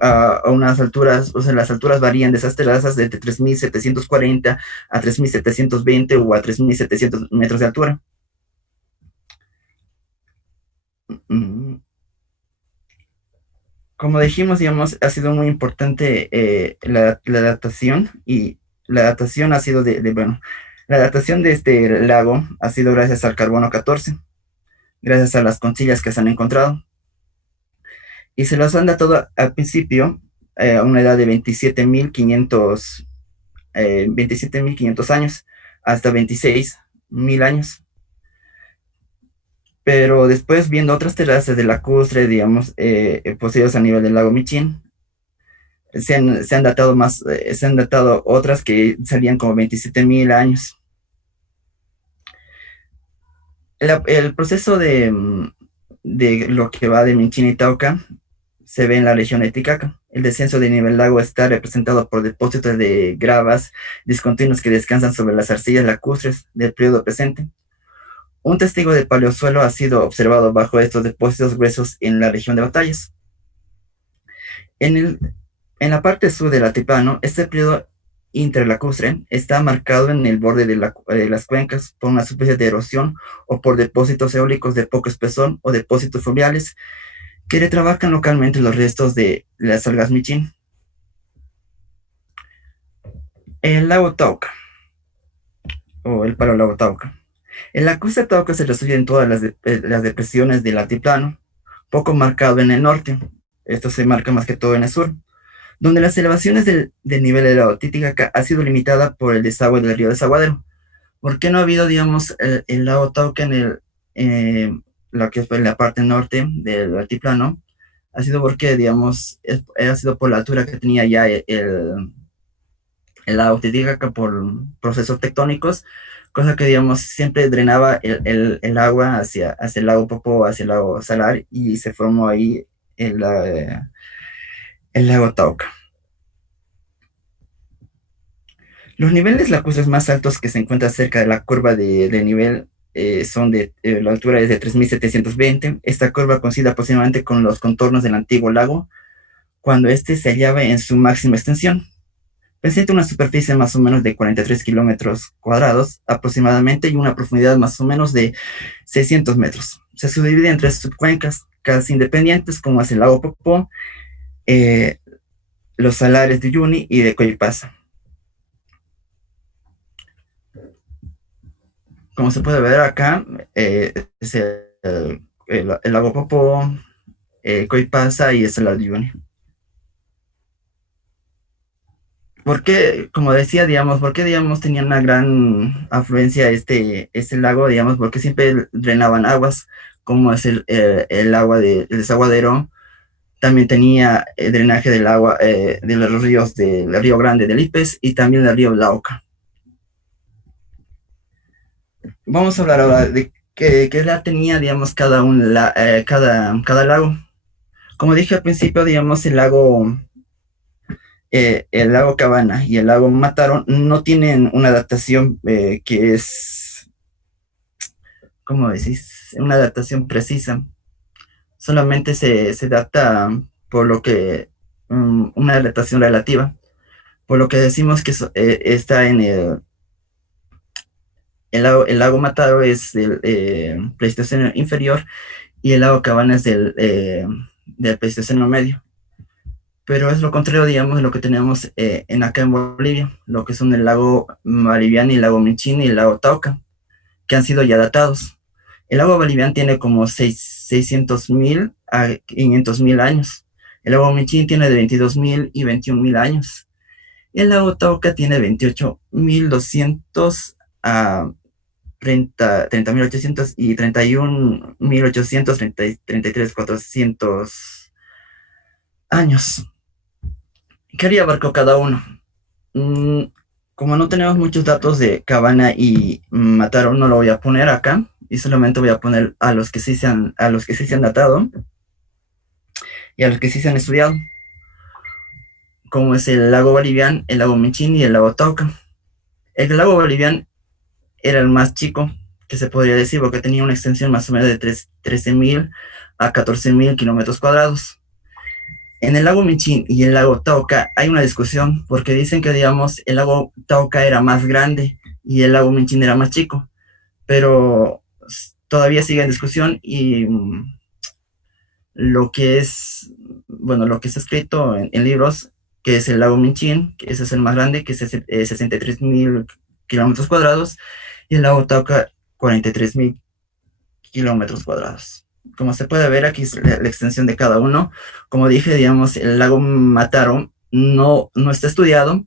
A unas alturas, o sea, las alturas varían de esas terrazas de 3.740 a 3.720 o a 3.700 metros de altura. Como dijimos, digamos, ha sido muy importante la datación, y la datación ha sido la datación de este lago ha sido gracias al carbono 14, gracias a las conchillas que se han encontrado, y se los han datado al principio a una edad de 27.500 años hasta 26.000 años. Pero después, viendo otras terrazas de lacustre, digamos, poseídos a nivel del lago Michín, se han datado se han datado otras que salían como 27.000 años. El proceso de lo que va de Minchín y Tauca se ve en la región de Titicaca. El descenso de nivel del lago está representado por depósitos de gravas discontinuos que descansan sobre las arcillas lacustres del periodo presente. Un testigo de paleosuelo ha sido observado bajo estos depósitos gruesos en la región de Batallas. En la parte sur del altiplano, este periodo interlacustre está marcado en el borde de las cuencas por una superficie de erosión o por depósitos eólicos de poco espesor o depósitos fluviales que retrabajan localmente los restos de las algas Minchín. El lago Tauca, o el paleolago Tauca. El lacustre Tauca se resuelve en todas las depresiones del altiplano, poco marcado en el norte. Esto se marca más que todo en el sur, donde las elevaciones del nivel del lago Titicaca ha sido limitada por el desagüe del río Desaguadero. ¿Por qué no ha habido, digamos, el lago Tauca lo que es en la parte norte del altiplano? Ha sido porque, digamos, ha sido por la altura que tenía ya el lago Titicaca por procesos tectónicos, cosa que, digamos, siempre drenaba el agua hacia el lago Popó, hacia el lago Salar, y se formó ahí el lago Tauca. Los niveles lacustres más altos que se encuentran cerca de la curva de nivel son la altura es de 3.720. Esta curva coincide aproximadamente con los contornos del antiguo lago, cuando este se hallaba en su máxima extensión. Presenta una superficie más o menos de 43 kilómetros cuadrados aproximadamente y una profundidad más o menos de 600 metros. Se subdivide en 3 subcuencas, casi independientes, como es el lago Popó, los salares de Uyuni y de Coypasa. Como se puede ver acá, es el lago Popó, Coypasa y el salar de Uyuni. ¿Por qué, como decía, digamos, por qué, digamos, tenía una gran afluencia este lago, digamos, porque siempre drenaban aguas, como es el agua del desaguadero? También tenía el drenaje del agua de los ríos del Río Grande del Lipes y también del río Lauca. Vamos a hablar ahora de qué edad tenía, digamos, cada lago. Como dije al principio, digamos, el lago Cabana y el lago Mataro no tienen una datación que es, ¿cómo decís? Una datación precisa. Solamente se data por lo que, una datación relativa, por lo que decimos que está en el lago Mataro es del Pleistoceno inferior y el lago Cabana es del Pleistoceno medio. Pero es lo contrario, digamos, de lo que tenemos acá en Bolivia, lo que son el lago Boliviano y el lago Minchín y el lago Tauca, que han sido ya datados. El lago Boliviano tiene como 600.000 a 500.000 años. El lago Minchín tiene de 22.000 y 21.000 años. El lago Tauca tiene 28.200 a 30.800 y 31.800, 33.400 años. ¿Qué haría abarcó cada uno? Como no tenemos muchos datos de Cabana y Mataro, no lo voy a poner acá y solamente voy a poner a los que sí se han datado y a los que sí se han estudiado, como es el lago Boliviano, el lago Minchín y el lago Tauca. El lago Boliviano era el más chico, que se podría decir, porque tenía una extensión más o menos de 13.000 a 14.000 kilómetros cuadrados. En el lago Minchín y el lago Tauca hay una discusión, porque dicen que, digamos, el lago Tauca era más grande y el lago Minchín era más chico, pero todavía sigue en discusión y lo que es, bueno, lo que está escrito en libros, que es el lago Minchín, que ese es el más grande, que es 63.000 kilómetros cuadrados, y el lago Tauca 43.000 kilómetros cuadrados. Como se puede ver, aquí es la extensión de cada uno. Como dije, digamos, el lago Mataro no está estudiado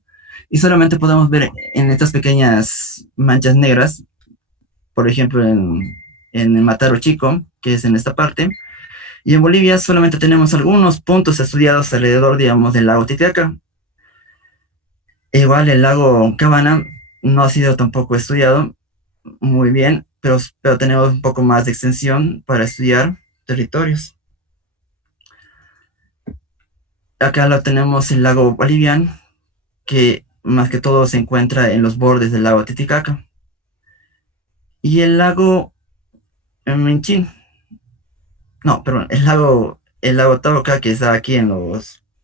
y solamente podemos ver en estas pequeñas manchas negras, por ejemplo, en el Mataro Chico, que es en esta parte, Y en Bolivia solamente tenemos algunos puntos estudiados alrededor, digamos, del lago Titicaca. Igual el lago Cabana no ha sido tampoco estudiado muy bien, pero tenemos un poco más de extensión para estudiar territorios. Acá lo tenemos el lago Bolivian, que más que todo se encuentra en los bordes del lago Titicaca. Y el lago Minchín, no, perdón, el lago Tauca, que está aquí en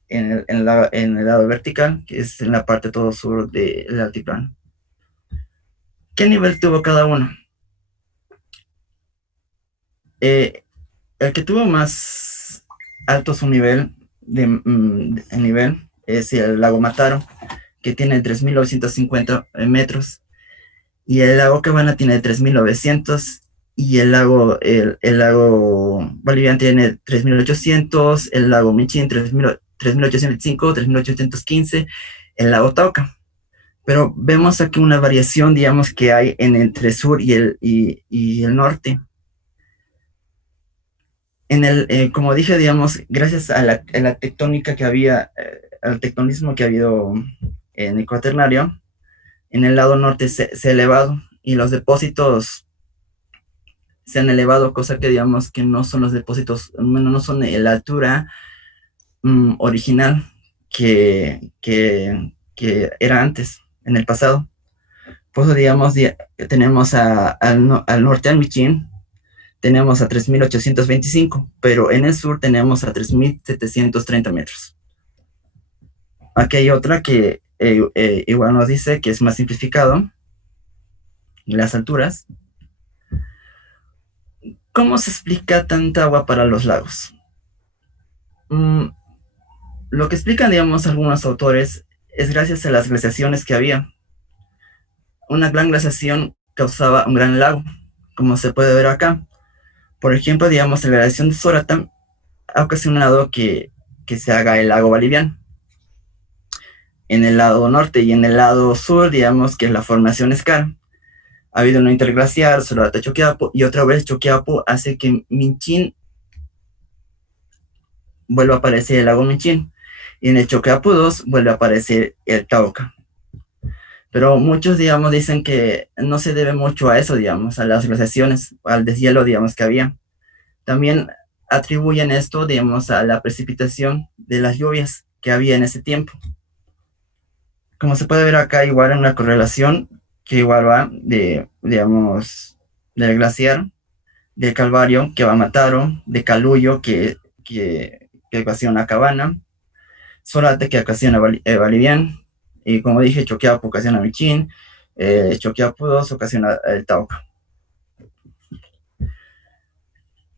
el lado vertical, que es en la parte todo sur del altiplano. ¿Qué nivel tuvo cada uno? El que tuvo más alto su nivel es el lago Mataro, que tiene 3.950 metros, y el lago Cabana tiene 3.900, y el lago Boliviano tiene 3.800, el lago Minchín 3.825, 3.815, el lago Tauca. Pero vemos aquí una variación, digamos, que hay entre sur y el norte. Como dije, digamos, gracias a la tectónica que había, al tectonismo que ha habido en el Cuaternario, en el lado norte se ha elevado y los depósitos se han elevado, cosa que digamos que no son los depósitos, bueno, no son la altura original que era antes, en el pasado. Por eso, digamos, tenemos al norte al Michín, tenemos a 3.825, pero en el sur tenemos a 3.730 metros. Aquí hay otra que igual nos dice que es más simplificado, las alturas. ¿Cómo se explica tanta agua para los lagos? Lo que explican, digamos, algunos autores es gracias a las glaciaciones que había. Una gran glaciación causaba un gran lago, como se puede ver acá. Por ejemplo, digamos, la glaciación de Sorata ha ocasionado que se haga el lago Boliviano en el lado norte, y en el lado sur, digamos, que es la formación Escar. Ha habido una interglaciar, Sorata-Choqueapo, y otra vez Choqueapo hace que Minchín vuelva a aparecer el lago Minchín, y en el Choqueapo 2 vuelve a aparecer el Tauca. Pero muchos, digamos, dicen que no se debe mucho a eso, digamos, a las glaciaciones, al deshielo, digamos, que había. También atribuyen esto, digamos, a la precipitación de las lluvias que había en ese tiempo. Como se puede ver acá, igual en una correlación que igual va digamos, del glaciar, del Calvario, que va a Mataro, de Caluyo, que ocasiona Cabana, Sorate, que ocasiona Bolivian, y como dije, Choqueapo ocasiona Michín, Choqueapo 2 ocasiona el Tauca.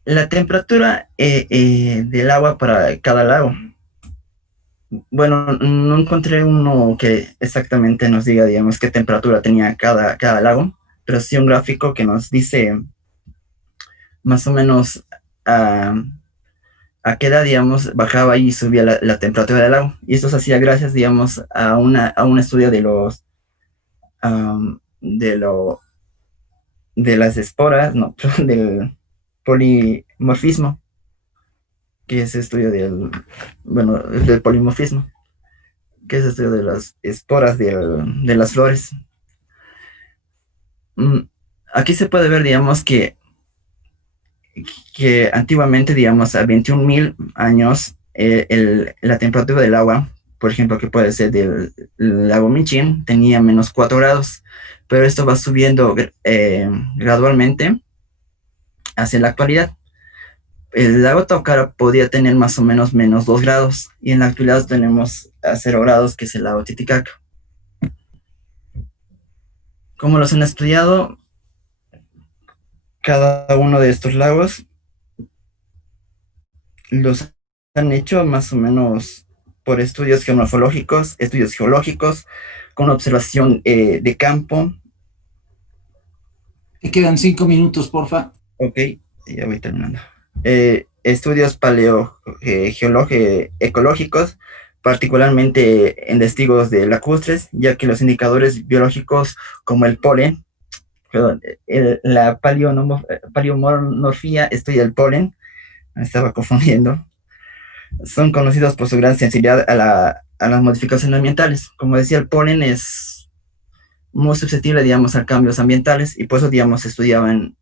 La temperatura del agua para cada lago. Bueno, no encontré uno que exactamente nos diga, digamos, qué temperatura tenía cada lago, pero sí un gráfico que nos dice más o menos a qué edad, digamos, bajaba y subía la temperatura del lago. Y esto se hacía gracias, digamos, a un estudio de las esporas, no, del polimorfismo, que es el estudio del polimorfismo, que es el estudio de las esporas de las flores. Aquí se puede ver, digamos, que antiguamente, digamos, a 21.000 años, la temperatura del agua, por ejemplo, que puede ser del lago Minchín, tenía menos 4 grados, pero esto va subiendo gradualmente hacia la actualidad. El lago Taucara podía tener más o menos menos 2 grados, y en la actualidad tenemos a 0 grados, que es el lago Titicaca. Como los han estudiado, cada uno de estos lagos los han hecho más o menos por estudios geomorfológicos, estudios geológicos, con observación de campo. Te quedan 5 minutos, porfa. Ok, ya voy terminando. Estudios ecológicos, particularmente en testigos de lacustres, ya que los indicadores biológicos como el polen, la paleomorfía estudia el polen, me estaba confundiendo, son conocidos por su gran sensibilidad a las modificaciones ambientales. Como decía, el polen es muy susceptible, digamos, a cambios ambientales y por eso, digamos, estudiaban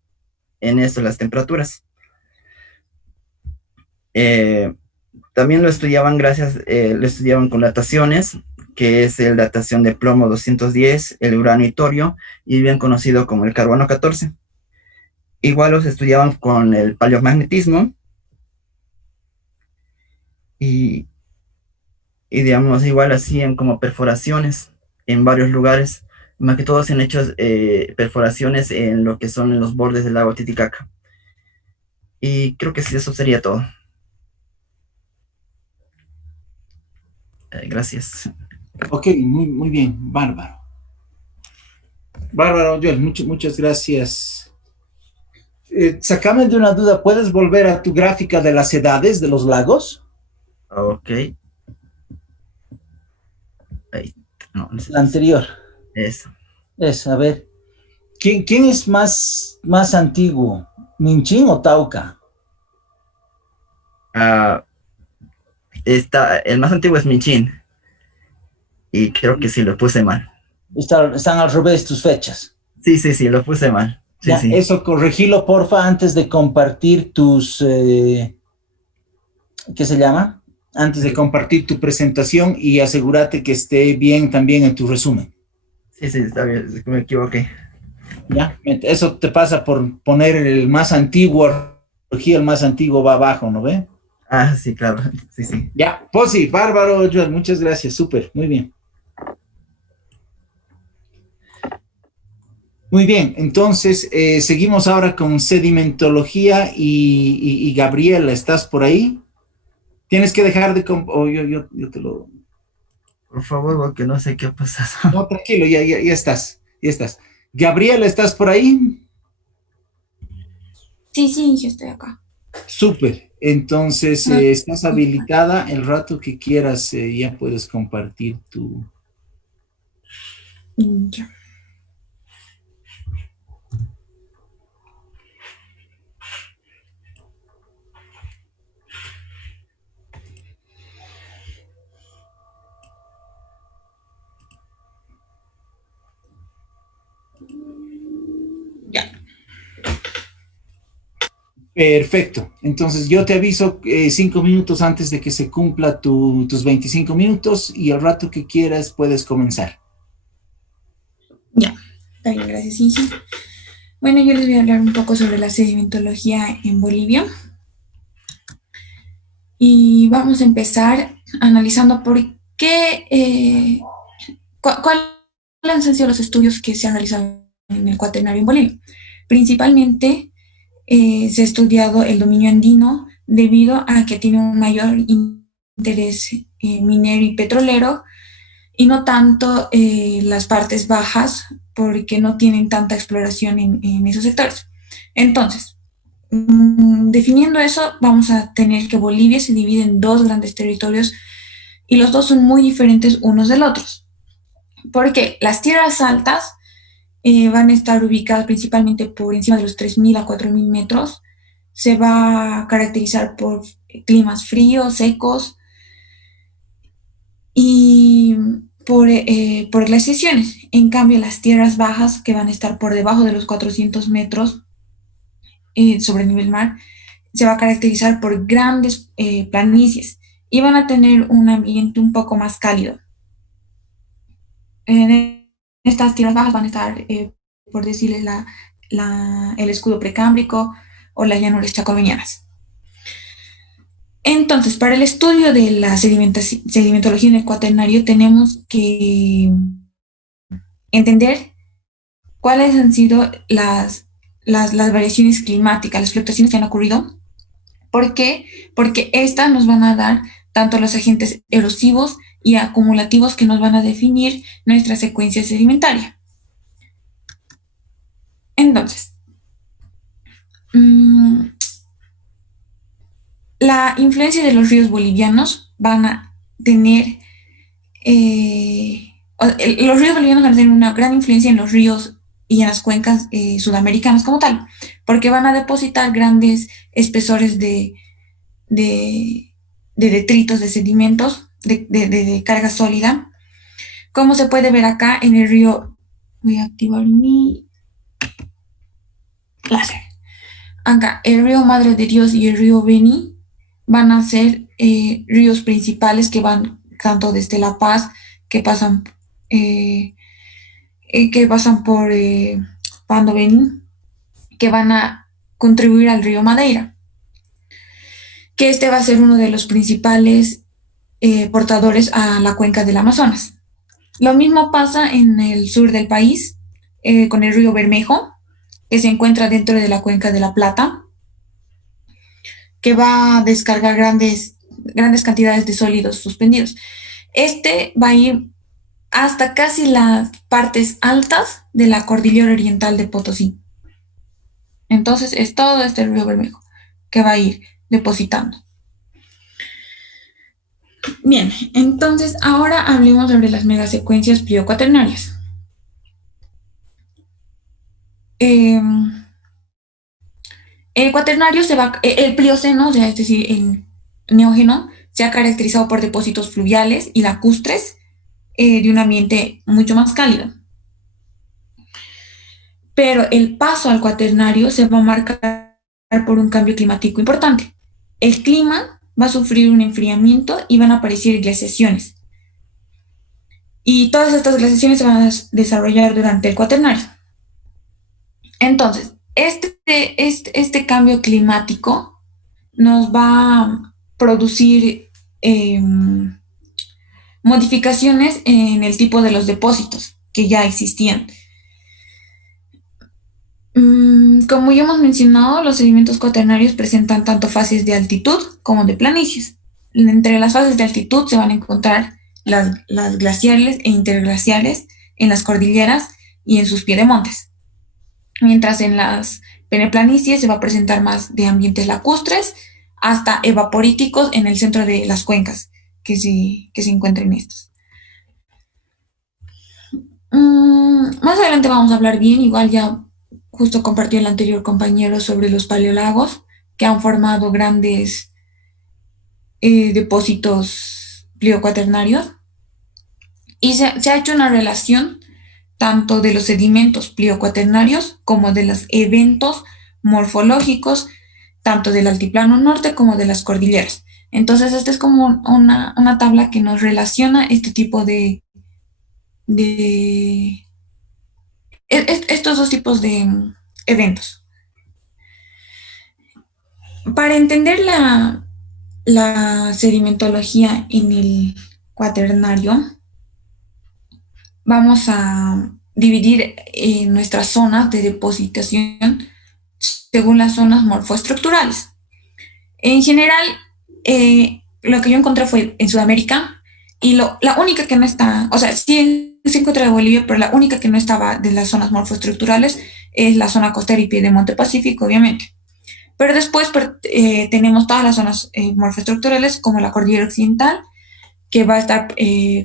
en esto las temperaturas. También lo estudiaban lo estudiaban con dataciones, que es la datación de plomo 210, el uranio y torio, y bien conocido como el carbono 14. Igual los estudiaban con el paleomagnetismo y digamos, igual hacían como perforaciones en varios lugares, más que todo se han hecho perforaciones en lo que son en los bordes del lago Titicaca. Y creo que sí, eso sería todo. Gracias. Ok, muy bien, bárbaro. Bárbaro, Joel, muchas gracias. Sácame de una duda, ¿puedes volver a tu gráfica de las edades de los lagos? Ok. Ahí, no, la anterior. Eso. A ver. ¿Quién es más antiguo? ¿Minchín o Tauca? El más antiguo es Minchín. Y creo que sí, lo puse mal. Están al revés tus fechas. Sí, lo puse mal. Sí, ya, sí. Eso corregilo, porfa, antes de compartir tus... ¿qué se llama? Antes de compartir tu presentación y asegúrate que esté bien también en tu resumen. Sí, está bien, me equivoqué. Ya, eso te pasa por poner el más antiguo, el más antiguo va abajo, ¿no ve? Ah, sí, claro, sí. Ya, pues sí, bárbaro, Joel, muchas gracias, súper, muy bien. Muy bien, entonces seguimos ahora con sedimentología y Gabriela, ¿estás por ahí? Tienes que dejar de... yo te lo... Por favor, porque no sé qué ha pasado. No, tranquilo, ya estás. Gabriela, ¿estás por ahí? Sí, yo estoy acá. Súper, entonces estás habilitada, el rato que quieras ya puedes compartir tu... Ya. Perfecto. Entonces yo te aviso 5 minutos antes de que se cumpla tus 25 minutos y al rato que quieras puedes comenzar. Ya, está bien, gracias, Ingi. Bueno, yo les voy a hablar un poco sobre la sedimentología en Bolivia. Y vamos a empezar analizando por qué, cuáles han sido los estudios que se han realizado en el cuaternario en Bolivia. Principalmente se ha estudiado el dominio andino debido a que tiene un mayor interés minero y petrolero y no tanto las partes bajas porque no tienen tanta exploración en esos sectores. Entonces, definiendo eso, vamos a tener que Bolivia se divide en dos grandes territorios y los dos son muy diferentes unos del otro. Porque las tierras altas van a estar ubicadas principalmente por encima de los 3.000 a 4.000 metros. Se va a caracterizar por climas fríos, secos y por glaciaciones. En cambio, las tierras bajas, que van a estar por debajo de los 400 metros sobre el nivel mar, se va a caracterizar por grandes planicies y van a tener un ambiente un poco más cálido. En estas tierras bajas van a estar, por decirles, el escudo precámbrico o las llanuras chacobeñanas. Entonces, para el estudio de la sedimentología en el cuaternario tenemos que entender cuáles han sido las variaciones climáticas, las fluctuaciones que han ocurrido. ¿Por qué? Porque estas nos van a dar tanto los agentes erosivos y acumulativos que nos van a definir nuestra secuencia sedimentaria. Entonces, la influencia de los ríos bolivianos van a tener, los ríos bolivianos van a tener una gran influencia en los ríos y en las cuencas sudamericanas como tal, porque van a depositar grandes espesores de de detritos, de sedimentos, de carga sólida, como se puede ver acá en el río. Voy a activar mi láser. Acá, el río Madre de Dios y el río Beni van a ser ríos principales que van tanto desde La Paz, que pasan por Pando Beni, que van a contribuir al río Madeira, que este va a ser uno de los principales portadores a la cuenca del Amazonas. Lo mismo pasa en el sur del país, con el río Bermejo, que se encuentra dentro de la cuenca de La Plata, que va a descargar grandes cantidades de sólidos suspendidos. Este va a ir hasta casi las partes altas de la cordillera oriental de Potosí. Entonces es todo este río Bermejo que va a ir depositando. Bien, entonces ahora hablemos sobre las megasecuencias pliocuaternarias. El cuaternario el Plioceno, o sea, es decir, el Neógeno, se ha caracterizado por depósitos fluviales y lacustres de un ambiente mucho más cálido. Pero el paso al cuaternario se va a marcar por un cambio climático importante. El clima va a sufrir un enfriamiento y van a aparecer glaciaciones. Y todas estas glaciaciones se van a desarrollar durante el cuaternario. Entonces, este cambio climático nos va a producir modificaciones en el tipo de los depósitos que ya existían. Como ya hemos mencionado, los sedimentos cuaternarios presentan tanto fases de altitud como de planicies. Entre las fases de altitud se van a encontrar las glaciales e interglaciales en las cordilleras y en sus piedemontes. Mientras en las peneplanicies se va a presentar más de ambientes lacustres hasta evaporíticos en el centro de las cuencas que se encuentran en estas. Más adelante vamos a hablar bien, igual ya justo compartió el anterior compañero sobre los paleolagos que han formado grandes depósitos pliocuaternarios y se ha hecho una relación tanto de los sedimentos pliocuaternarios como de los eventos morfológicos, tanto del altiplano norte como de las cordilleras. Entonces, esta es como una tabla que nos relaciona este tipo estos dos tipos de eventos. Para entender la sedimentología en el cuaternario, vamos a dividir nuestras zonas de depositación según las zonas morfoestructurales. En general, lo que yo encontré fue en Sudamérica y la única que no está, o sea, sí se encuentra de Bolivia, pero la única que no estaba de las zonas morfoestructurales es la zona costera y piedemonte pacífico, obviamente. Pero después tenemos todas las zonas morfoestructurales como la cordillera occidental, que va a estar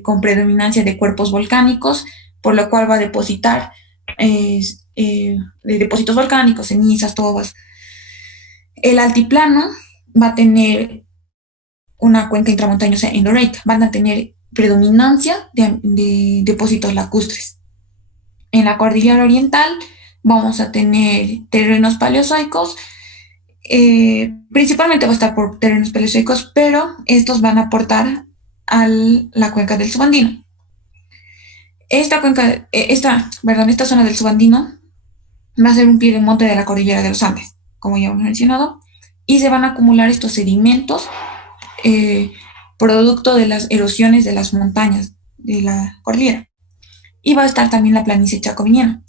con predominancia de cuerpos volcánicos, por lo cual va a depositar de depósitos volcánicos, cenizas, tobas. El altiplano va a tener una cuenca intramontañosa endorreica, van a tener predominancia de depósitos lacustres. En la cordillera oriental vamos a tener terrenos paleozoicos, principalmente va a estar por terrenos paleozoicos, pero estos van a aportar a la cuenca del subandino. Esta zona del subandino va a ser un piedemonte de la cordillera de los Andes, como ya hemos mencionado, y se van a acumular estos sedimentos producto de las erosiones de las montañas de la cordillera. Y va a estar también la planicie chacominiana,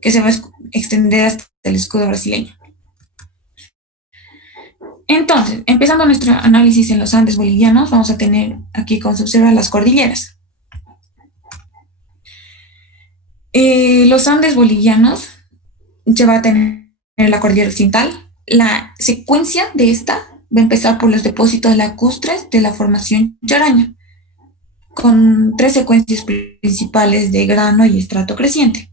que se va a extender hasta el escudo brasileño. Entonces, empezando nuestro análisis en los Andes bolivianos, vamos a tener aquí, como se observa, las cordilleras. Los Andes bolivianos se va a tener la cordillera occidental. La secuencia de esta va a empezar por los depósitos lacustres de la formación Charaña, con 3 secuencias principales de grano y estrato creciente.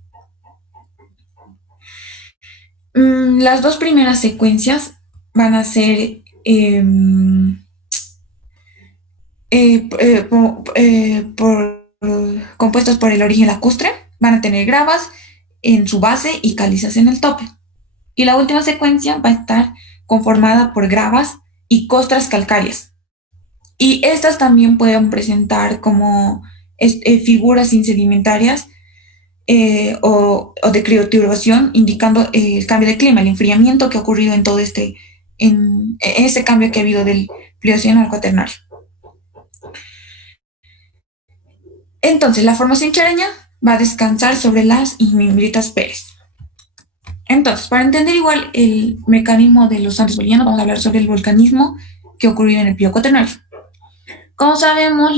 Las 2 primeras secuencias van a ser compuestos por el origen lacustre, van a tener gravas en su base y calizas en el tope. Y la última secuencia va a estar conformada por gravas y costras calcáreas. Y estas también pueden presentar como figuras insedimentarias o de crioturbación, indicando el cambio de clima, el enfriamiento que ha ocurrido en todo en este cambio que ha habido del Plioceno al Cuaternario. Entonces, la formación chareña va a descansar sobre las Imimbritas Pérez. Entonces, para entender igual el mecanismo de los Andes bolivianos, vamos a hablar sobre el volcanismo que ha ocurrido en el Pío Cuaternario. Como sabemos,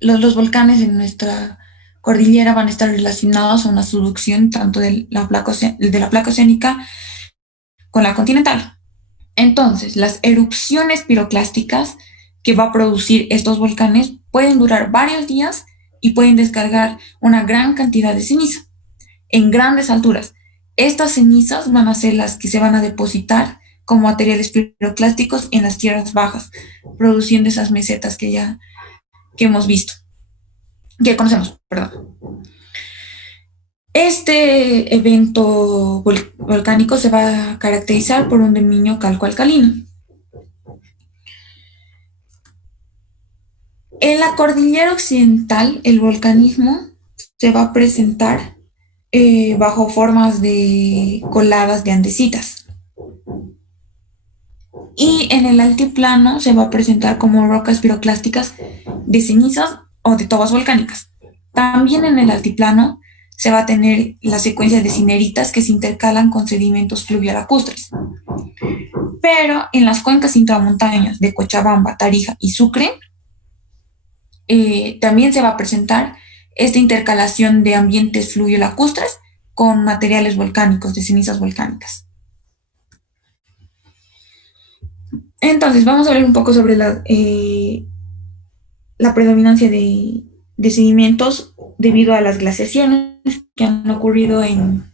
los volcanes en nuestra cordillera van a estar relacionados a una subducción tanto de la placa oceánica con la continental. Entonces, las erupciones piroclásticas que va a producir estos volcanes pueden durar varios días y pueden descargar una gran cantidad de ceniza en grandes alturas. Estas cenizas van a ser las que se van a depositar como materiales piroclásticos en las tierras bajas, produciendo esas mesetas que hemos visto, que conocemos, perdón. Este evento volcánico se va a caracterizar por un dominio calco-alcalino. En la cordillera occidental, el volcanismo se va a presentar bajo formas de coladas de andesitas. Y en el altiplano se va a presentar como rocas piroclásticas de cenizas o de tobas volcánicas. También en el altiplano se va a tener la secuencia de cineritas que se intercalan con sedimentos fluviolacustres. Pero en las cuencas intramontañas de Cochabamba, Tarija y Sucre, también se va a presentar esta intercalación de ambientes fluviolacustres con materiales volcánicos, de cenizas volcánicas. Entonces, vamos a hablar un poco sobre la predominancia de sedimentos debido a las glaciaciones que han ocurrido en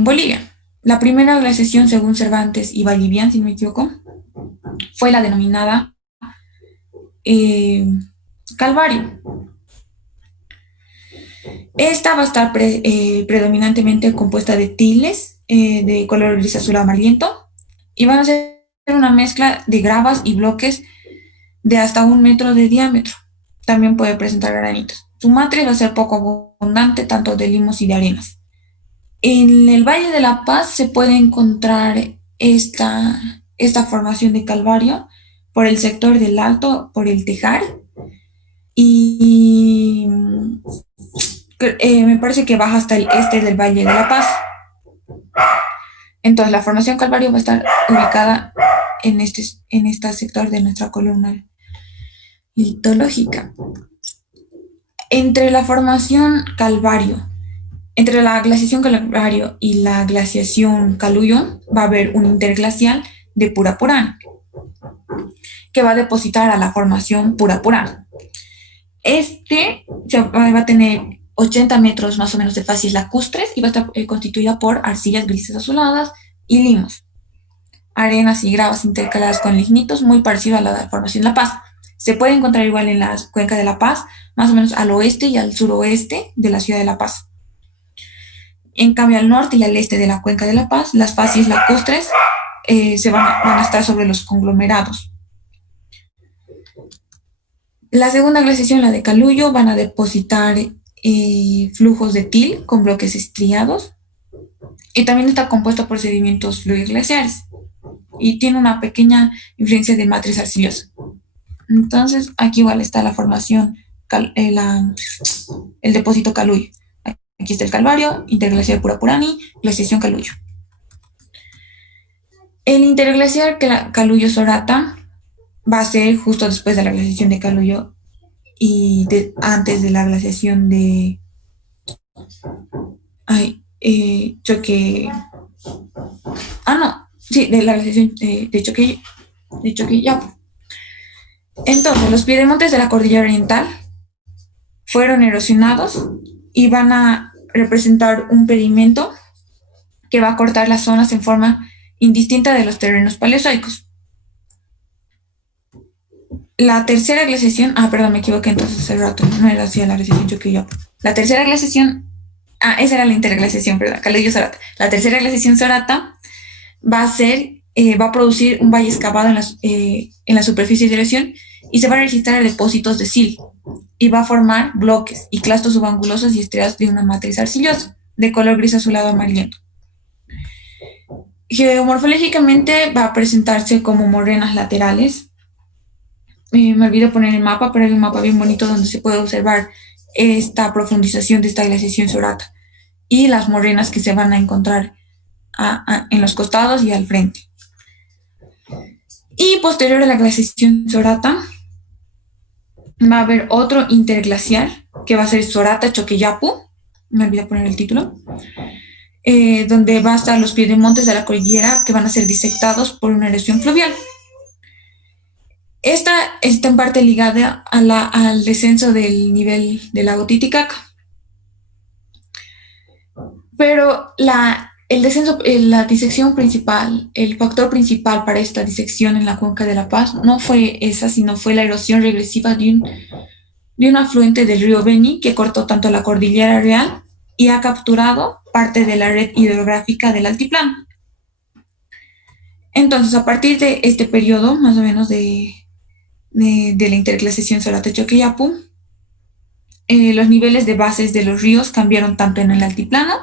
Bolivia. La primera glaciación, según Cervantes y Vallivian, si no me equivoco, fue la denominada Calvario. Esta va a estar predominantemente compuesta de tiles de color gris azul amarillento y van a ser una mezcla de gravas y bloques de hasta 1 metro de diámetro. También puede presentar granitos. Su matriz va a ser poco abundante, tanto de limos y de arenas. En el Valle de la Paz se puede encontrar esta formación de calvario por el sector del Alto, por el Tejar, y me parece que baja hasta el este del Valle de la Paz. Entonces, la formación calvario va a estar ubicada en este sector de nuestra columna litológica. Entre la glaciación calvario y la glaciación Caluyo va a haber un interglacial de Purapurán que va a depositar a la formación Purapurán. Va a tener 80 metros más o menos de facies lacustres y va a estar constituida por arcillas grises azuladas y limos, arenas y gravas intercaladas con lignitos, muy parecido a la formación La Paz. Se puede encontrar igual en la cuenca de La Paz, más o menos al oeste y al suroeste de la ciudad de La Paz. En cambio, al norte y al este de la cuenca de La Paz, las facies lacustres van a estar sobre los conglomerados. La segunda glaciación, la de Caluyo, van a depositar flujos de til con bloques estriados y también está compuesto por sedimentos fluvioglaciares y tiene una pequeña influencia de matriz arcillosa. Entonces, aquí igual está la formación, el depósito Caluyo. Aquí está el Calvario, interglaciar Purapurani, glaciación Caluyo. El interglaciar Caluyo-Sorata va a ser justo después de la glaciación de Caluyo y antes de la glaciación de de la glaciación de Choqueyapo. Entonces, los piedemontes de la cordillera oriental fueron erosionados y van a representar un pedimento que va a cortar las zonas en forma indistinta de los terrenos paleozoicos. La tercera glaciación, perdón, me equivoqué entonces hace rato, no era así la glaciación Choquillapa. La tercera glaciación, esa era la interglaciación, perdón, Calillo-Sorata. La tercera glaciación Sorata va a producir un valle excavado en la superficie de erosión y se van a registrar depósitos de sil y va a formar bloques y clastos subangulosos y estriados de una matriz arcillosa de color gris azulado amarillento. Geomorfológicamente va a presentarse como morenas laterales. Me olvidé poner el mapa, pero hay un mapa bien bonito donde se puede observar esta profundización de esta glaciación Sorata y las morenas que se van a encontrar en los costados y al frente. Y posterior a la glaciación Sorata va a haber otro interglaciar que va a ser Sorata-Choqueyapu, me olvidé poner el título, donde va a estar los piedemontes de la cordillera que van a ser disectados por una erosión fluvial. Esta está en parte ligada al descenso del nivel del lago Titicaca. Pero el descenso, la disección principal, el factor principal para esta disección en la cuenca de La Paz no fue esa, sino fue la erosión regresiva de un afluente del río Beni que cortó tanto la cordillera real y ha capturado parte de la red hidrográfica del altiplano. Entonces, a partir de este periodo, más o menos de la interglaciación Sorata-Choqueyapu, los niveles de bases de los ríos cambiaron tanto en el altiplano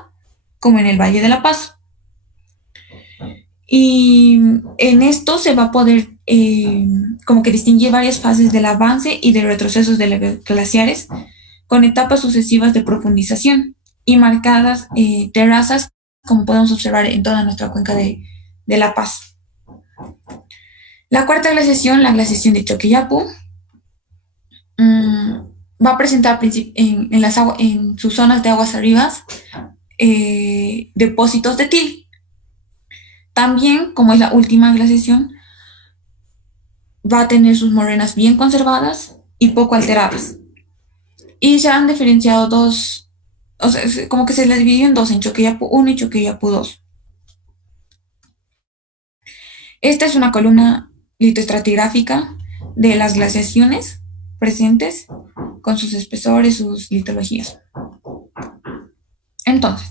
como en el Valle de La Paz. Y en esto se va a poder como que distinguir varias fases del avance y de retrocesos de los glaciares con etapas sucesivas de profundización y marcadas terrazas, como podemos observar en toda nuestra cuenca de La Paz. La cuarta glaciación, la glaciación de Choqueyapu, va a presentar en sus zonas de aguas arribas depósitos de til. También, como es la última glaciación, va a tener sus morenas bien conservadas y poco alteradas. Y se han diferenciado dos, o sea, como que se las dividió en dos, en Choqueyapu 1 y Choqueyapu 2. Esta es una columna litoestratigráfica de las glaciaciones presentes con sus espesores, sus litologías. Entonces,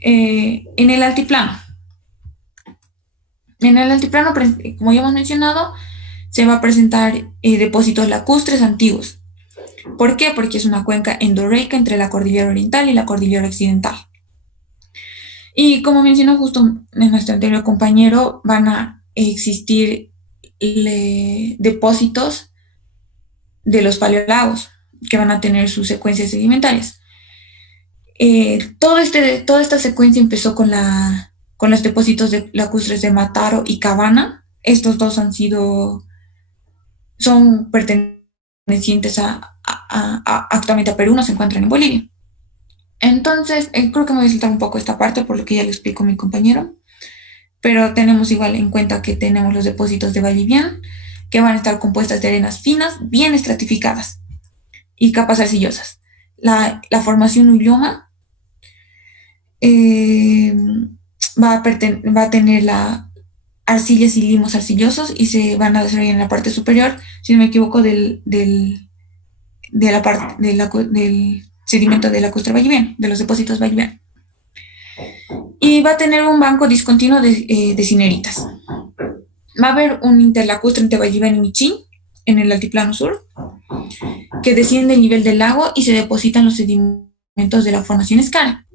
en el altiplano, como ya hemos mencionado, se va a presentar depósitos lacustres antiguos. ¿Por qué? Porque es una cuenca endorreica entre la cordillera oriental y la cordillera occidental. Y como mencionó justo nuestro anterior compañero, van a existir depósitos de los paleolagos que van a tener sus secuencias sedimentarias. Toda esta secuencia empezó con los depósitos de lacustres de Mataro y Cabana. Estos dos son pertenecientes actualmente a Perú, no se encuentran en Bolivia. Entonces, creo que me voy a saltar un poco esta parte por lo que ya le explicó mi compañero, pero tenemos igual en cuenta que tenemos los depósitos de Vallivian, que van a estar compuestas de arenas finas, bien estratificadas y capas arcillosas. La formación Ulloma va a tener arcillas y limos arcillosos y se van a desarrollar en la parte superior, si no me equivoco, del sedimento de lacustre valliviano, de los depósitos vallivianos. Y va a tener un banco discontinuo de cineritas. Va a haber un interlacustre entre Vallivian y Michín en el altiplano sur, que desciende el nivel del lago y se depositan los sedimentos de la formación Escara.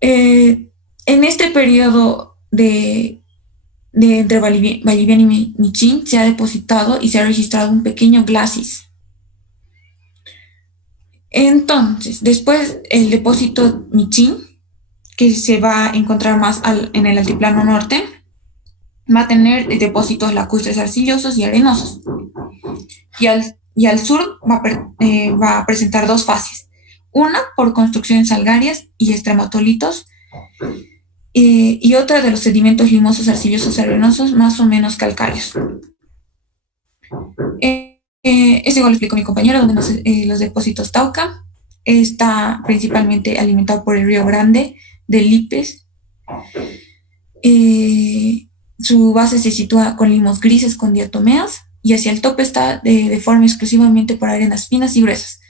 En este periodo entre Vallivian y Michín se ha depositado y se ha registrado un pequeño glacis. Entonces, después el depósito Michín, que se va a encontrar más en el altiplano norte, va a tener depósitos lacustres arcillosos y arenosos. Y al sur va a presentar dos fases. Una por construcciones algarias y estrematolitos, y otra de los sedimentos limosos, arcillosos, arenosos, más o menos calcáreos. Esto igual lo explicó mi compañero, donde los depósitos Tauca está principalmente alimentado por el río Grande de Lipes. Su base se sitúa con limos grises con diatomeas y hacia el tope está de forma exclusivamente por arenas finas y gruesas.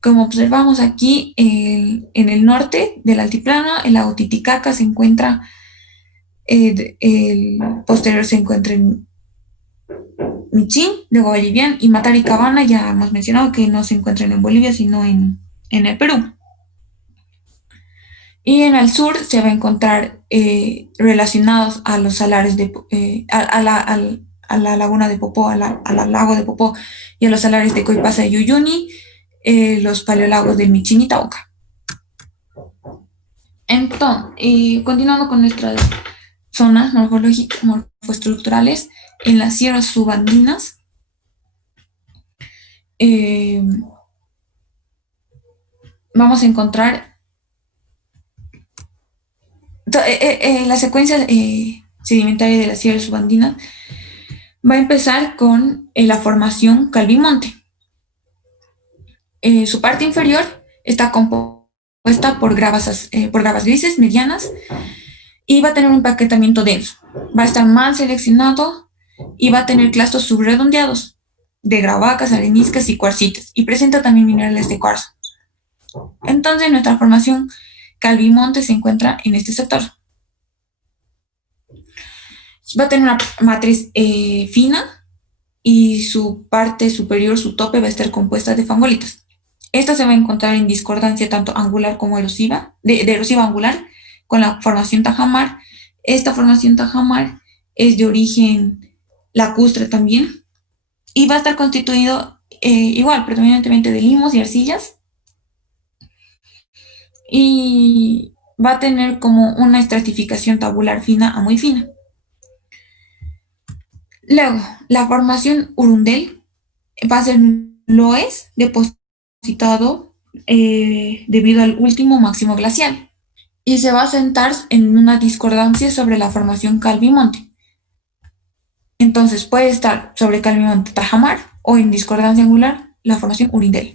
Como observamos aquí, en el norte del altiplano, el lago Titicaca se encuentra, el posterior se encuentra en Michín, luego Bolivian, y Matar y Cabana, ya hemos mencionado que no se encuentran en Bolivia, sino en el Perú. Y en el sur se va a encontrar relacionados a los salares a la laguna de Popó, al lago de Popó y a los salares de Coipasa y Uyuni, los paleolagos del Michín y Tauca. Entonces, continuando con nuestras zonas morfoestructurales, en las sierras subandinas, vamos a encontrar la secuencia sedimentaria de las sierras subandinas. Va a empezar con la formación Calvimonte. Su parte inferior está compuesta por gravas grises medianas y va a tener un empaquetamiento denso. Va a estar mal seleccionado y va a tener clastos subredondeados de gravacas, areniscas y cuarcitas, y presenta también minerales de cuarzo. Entonces, nuestra formación Calvimonte se encuentra en este sector. Va a tener una matriz fina y su parte superior, su tope, va a estar compuesta de fangolitas. Esta se va a encontrar en discordancia tanto angular como erosiva, de erosiva angular, con la formación Tajamar. Esta formación Tajamar es de origen lacustre también y va a estar constituido igual, predominantemente de limos y arcillas, y va a tener como una estratificación tabular fina a muy fina. Luego, la formación Urundel va a ser loess depositado debido al último máximo glacial y se va a sentar en una discordancia sobre la formación Calvimonte. Entonces puede estar sobre Calvimonte Tajamar o en discordancia angular la formación Urindel.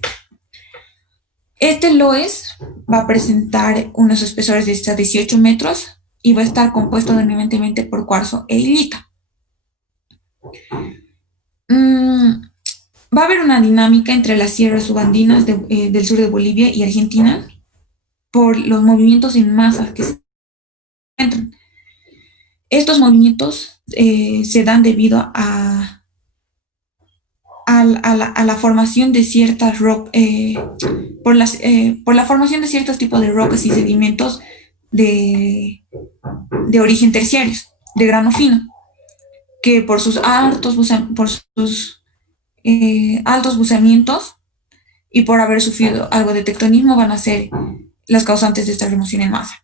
Este loess va a presentar unos espesores de hasta 18 metros y va a estar compuesto dominantemente por cuarzo e hilita. Va a haber una dinámica entre las sierras subandinas del sur de Bolivia y Argentina por los movimientos en masa que se encuentran. Estos movimientos se dan debido a la formación de ciertas por la formación de ciertos tipos de rocas y sedimentos de origen terciarios, de grano fino, que por sus altos buceamientos y por haber sufrido algo de tectonismo van a ser las causantes de esta remoción en masa.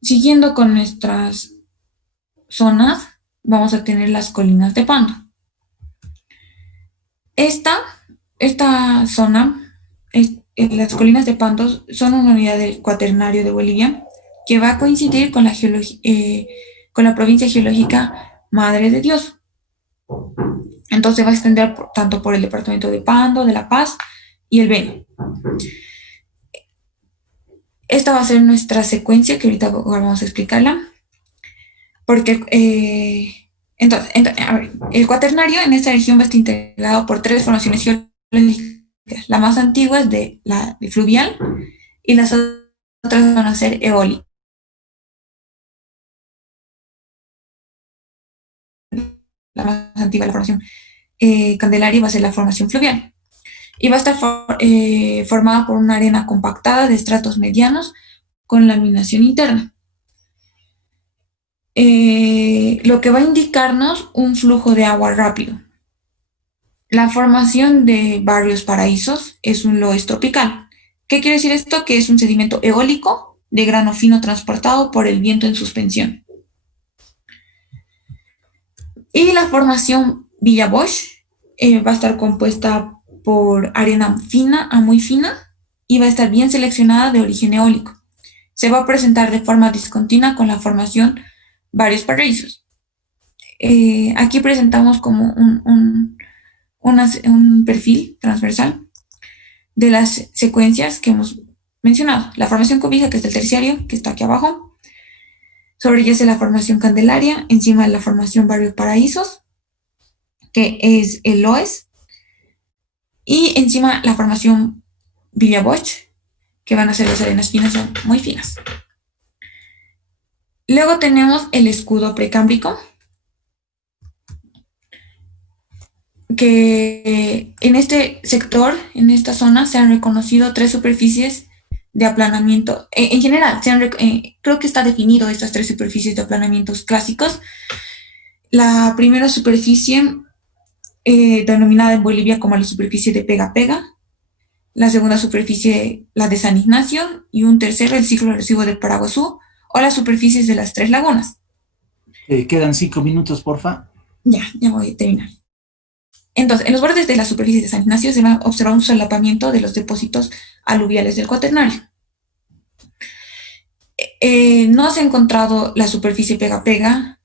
Siguiendo con nuestras zonas, vamos a tener las colinas de Pando. Esta zona, las colinas de Pando, son una unidad del Cuaternario de Bolivia que va a coincidir con la provincia geológica Madre de Dios. Entonces va a extender tanto por el departamento de Pando, de La Paz y el Beni. Esta va a ser nuestra secuencia, que ahorita vamos a explicarla. Porque, entonces, a ver, el Cuaternario en esta región va a estar integrado por 3 formaciones geológicas. La más antigua es la de fluvial y las otras van a ser eólicas. La más antigua, la formación Candelaria, va a ser la formación fluvial y va a estar formada por una arena compactada de estratos medianos con laminación interna, lo que va a indicarnos un flujo de agua rápido. La formación de Barrios Paraísos es un loess tropical. ¿Qué quiere decir esto? Que es un sedimento eólico de grano fino transportado por el viento en suspensión. Y la formación Villa Bosch va a estar compuesta por arena fina a muy fina y va a estar bien seleccionada de origen eólico. Se va a presentar de forma discontinua con la formación Barrios Paraísos. Aquí presentamos como un perfil transversal de las secuencias que hemos mencionado. La formación cobija, que es del terciario, que está aquí abajo. Sobre ella es la formación Candelaria, encima de la formación Barrio Paraísos, que es el Loes, y encima la formación Villa Bosch, que van a ser las arenas finas, son muy finas. Luego tenemos el escudo precámbrico, que en este sector, en esta zona, se han reconocido 3 superficies de aplanamiento. En general, creo que está definido estas 3 superficies de aplanamientos clásicos. La primera superficie, denominada en Bolivia como la superficie de pega-pega. La segunda superficie, la de San Ignacio. Y un tercero, el ciclo erosivo del Paraguazú, o las superficies de las 3 lagunas. Quedan 5 minutos, porfa. Ya voy a terminar. Entonces, en los bordes de la superficie de San Ignacio se va a observar un solapamiento de los depósitos aluviales del Cuaternario. No se ha encontrado la superficie pega-pega.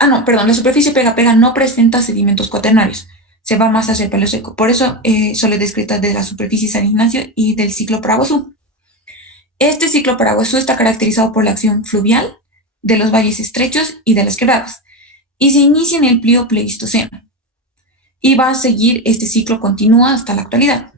La superficie pega-pega no presenta sedimentos cuaternarios. Se va más hacia el palo seco. Por eso solo es descrita de la superficie San Ignacio y del ciclo Paraguazú. Este ciclo Paraguazú está caracterizado por la acción fluvial de los valles estrechos y de las quebradas, y se inicia en el Plio Pleistoceno. Y va a seguir, este ciclo continúa hasta la actualidad.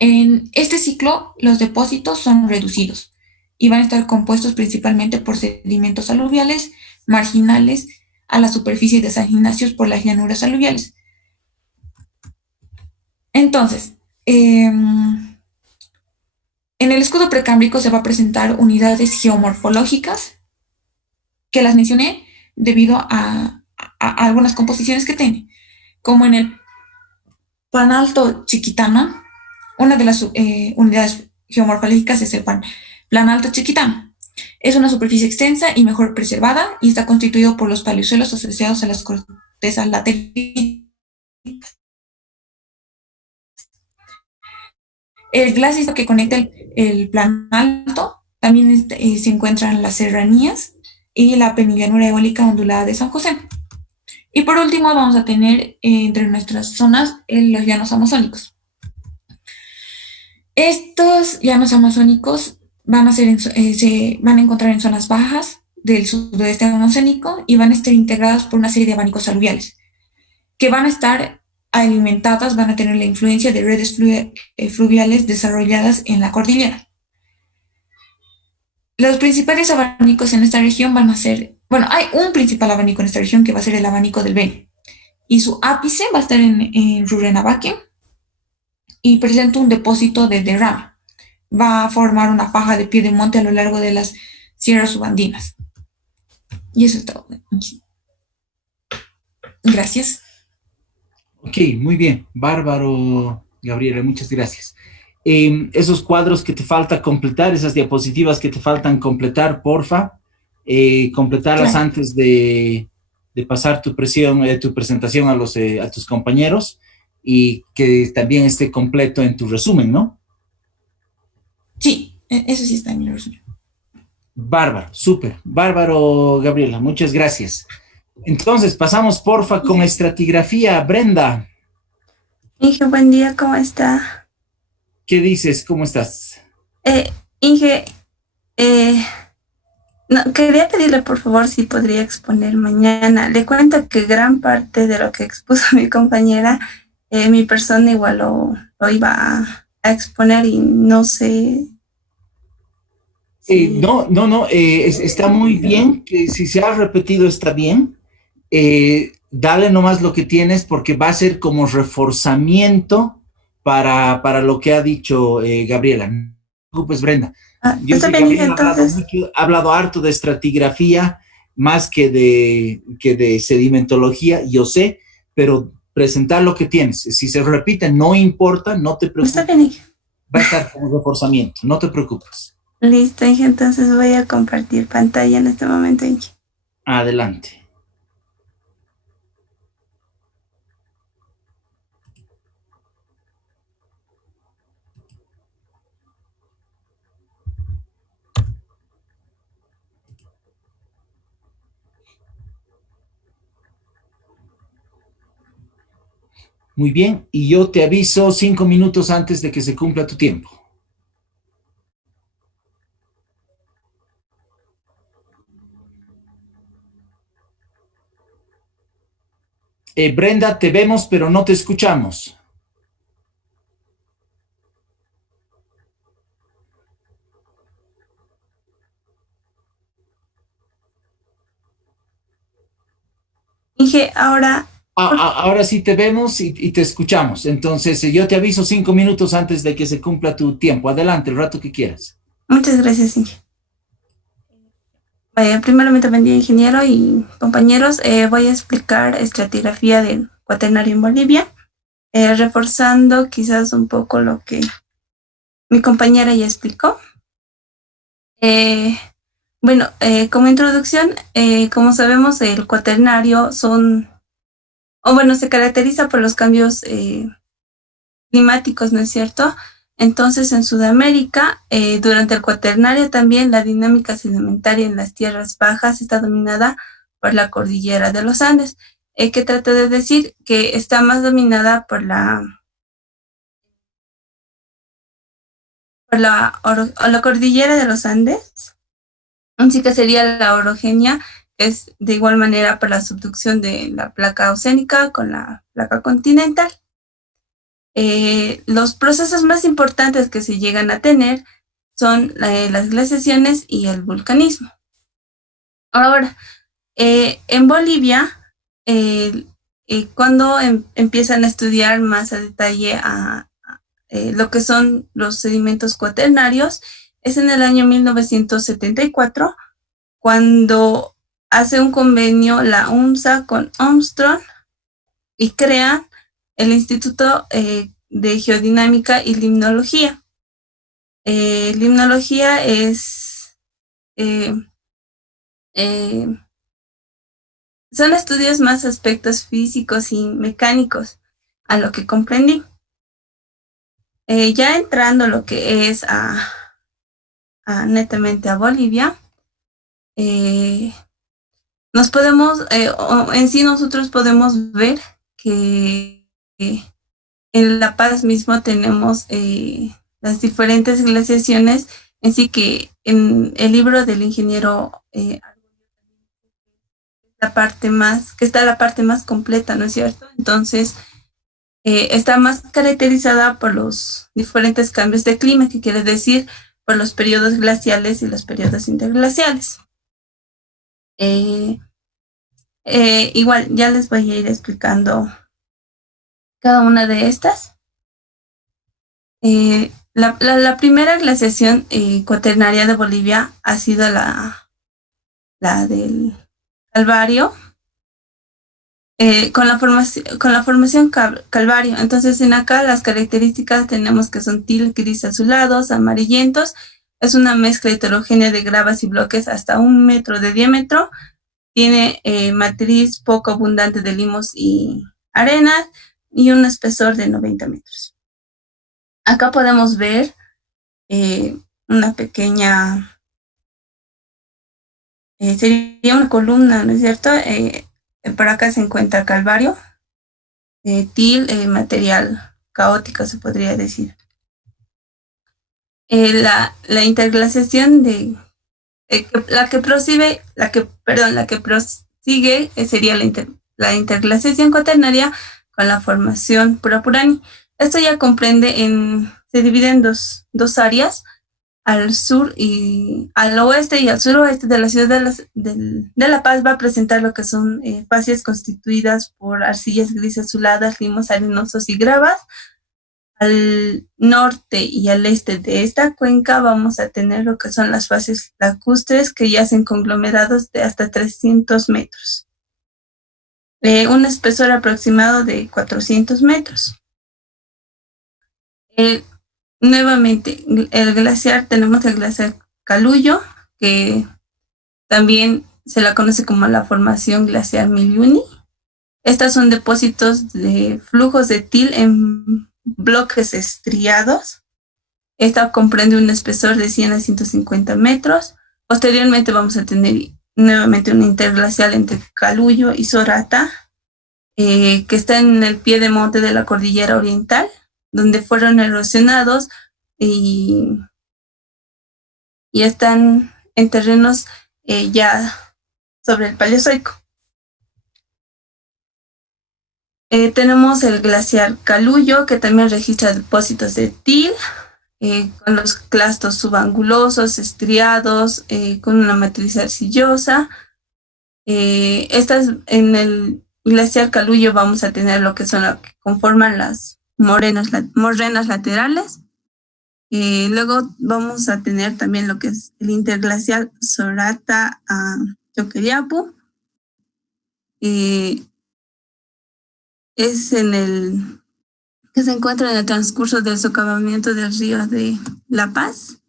En este ciclo, los depósitos son reducidos y van a estar compuestos principalmente por sedimentos aluviales marginales a la superficie de San Ignacio por las llanuras aluviales. Entonces, en el escudo precámbrico se va a presentar unidades geomorfológicas que las mencioné debido a algunas composiciones que tiene, como en el Planalto Chiquitana. Una de las unidades geomorfológicas es el Planalto Chiquitano. Es una superficie extensa y mejor preservada y está constituido por los paleosuelos asociados a las cortezas lateritas. El glacis que conecta el Planalto también se encuentra en las serranías y la penillanura eólica ondulada de San José. Y por último vamos a tener entre nuestras zonas los llanos amazónicos. Estos llanos amazónicos se van a encontrar en zonas bajas del sudoeste amazónico y van a estar integradas por una serie de abanicos aluviales que van a estar alimentadas, van a tener la influencia de redes fluviales desarrolladas en la cordillera. Los principales abanicos en esta región van a ser, hay un principal abanico en esta región que va a ser el abanico del Beni, y su ápice va a estar en Rurrenabaque y presenta un depósito de derrame. Va a formar una faja de pie de monte a lo largo de las sierras subandinas. Y eso es todo. Gracias. Ok, muy bien. Bárbaro, Gabriela, muchas gracias. Esos cuadros que te falta completar, esas diapositivas que te faltan completar, porfa, completarlas claro, antes de pasar tu presentación a tus compañeros, y que también esté completo en tu resumen, ¿no? Sí, eso sí está en mi resumen. Bárbaro, súper. Bárbaro, Gabriela, muchas gracias. Entonces, pasamos, porfa, con estratigrafía. Brenda. Inge, buen día, ¿cómo está? ¿Qué dices? ¿Cómo estás? Inge, quería pedirle por favor si podría exponer mañana. Le cuento que gran parte de lo que expuso mi compañera, mi persona igual lo iba a exponer y no sé. No, está muy bien, que si se ha repetido está bien. Dale nomás lo que tienes, porque va a ser como reforzamiento para lo que ha dicho Gabriela. No te preocupes, Brenda. Yo sé que Gabriela ha hablado harto de estratigrafía, más que de sedimentología, yo sé, pero presentar lo que tienes. Si se repite, no importa, no te preocupes. Está bien. Va a estar como reforzamiento, no te preocupes. Listo, Inge, entonces voy a compartir pantalla en este momento, Inge. Adelante. Muy bien, y yo te aviso 5 minutos antes de que se cumpla tu tiempo. Brenda, te vemos, pero no te escuchamos. Dije, ahora, Ahora sí te vemos y te escuchamos. Entonces, yo te aviso 5 minutos antes de que se cumpla tu tiempo. Adelante, el rato que quieras. muchas gracias, Inge. Primeramente, buen día, ingeniero y compañeros. Voy a explicar estratigrafía del cuaternario en Bolivia, reforzando quizás un poco lo que mi compañera ya explicó. Bueno, como introducción, como sabemos, el cuaternario se caracteriza por los cambios climáticos, ¿no es cierto? Entonces, en Sudamérica, durante el cuaternario también la dinámica sedimentaria en las tierras bajas está dominada por la cordillera de los Andes, que trata de decir que está más dominada por la cordillera de los Andes, así que sería la orogenia, es de igual manera por la subducción de la placa oceánica con la placa continental. Los procesos más importantes que se llegan a tener son las glaciaciones y el vulcanismo. Ahora, en Bolivia, cuando empiezan a estudiar más a detalle lo que son los sedimentos cuaternarios, es en el año 1974, cuando hace un convenio la UNSA con Armstrong y crean el Instituto de Geodinámica y Limnología. Limnología son estudios más aspectos físicos y mecánicos, a lo que comprendí. Ya entrando lo que es netamente a Bolivia, nosotros podemos ver que en La Paz mismo tenemos las diferentes glaciaciones, en sí que en el libro del ingeniero está la parte más completa, ¿no es cierto? Entonces, está más caracterizada por los diferentes cambios de clima, que quiere decir por los periodos glaciales y los periodos interglaciales. Igual, ya les voy a ir explicando cada una de estas. La primera glaciación cuaternaria de Bolivia ha sido la del Calvario, con la formación Calvario. Entonces, en acá las características tenemos que son til, gris azulados, amarillentos. Es una mezcla heterogénea de gravas y bloques hasta 1 metro de diámetro. Tiene matriz poco abundante de limos y arenas y un espesor de 90 metros. Acá podemos ver una pequeña, sería una columna, ¿no es cierto? Por acá se encuentra Calvario, til, material caótico, se podría decir. La interglaciación la que prosigue sería la interglaciación cuaternaria con la formación Purapurani. Esto ya se divide en dos áreas, al sur y al oeste y al suroeste de la ciudad de La Paz. Va a presentar lo que son facies constituidas por arcillas grises azuladas, limos arenosos y gravas. Al norte y al este de esta cuenca vamos a tener lo que son las facies lacustres, que yacen conglomerados de hasta 300 metros. Un espesor aproximado de 400 metros. Nuevamente, tenemos el glaciar Caluyo, que también se la conoce como la formación glaciar Miliuni. Estas son depósitos de flujos de til en bloques estriados. Esta comprende un espesor de 100 a 150 metros. Posteriormente vamos a tener nuevamente una interglacial entre Caluyo y Sorata. que está en el pie de monte de la Cordillera Oriental, donde fueron erosionados y están en terrenos ya sobre el Paleozoico. Tenemos el glaciar Caluyo, que también registra depósitos de til, con los clastos subangulosos, estriados, con una matriz arcillosa. En el glaciar Caluyo vamos a tener lo que son lo que conforman las morrenas laterales. Luego vamos a tener también lo que es el interglacial Sorata a Choqueríapu. Es que se encuentra en el transcurso del socavamiento del río de La Paz.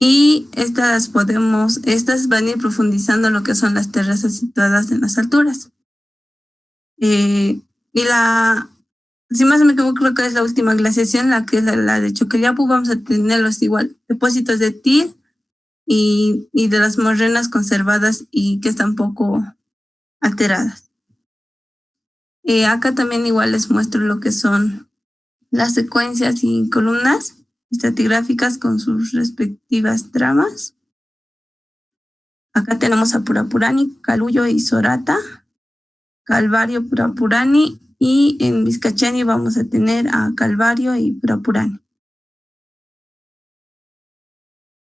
Y estas van a ir profundizando lo que son las terrazas situadas en las alturas. Si más me equivoco, creo que es la última glaciación, la que es la de Choqueríapu. Vamos a tener los igual depósitos de til y de las morrenas conservadas y que están poco alteradas. Acá también igual les muestro lo que son las secuencias y columnas estratigráficas con sus respectivas tramas. Acá tenemos a Purapurani, Caluyo y Sorata, Calvario, Purapurani, y en Vizcachani vamos a tener a Calvario y Purapurani.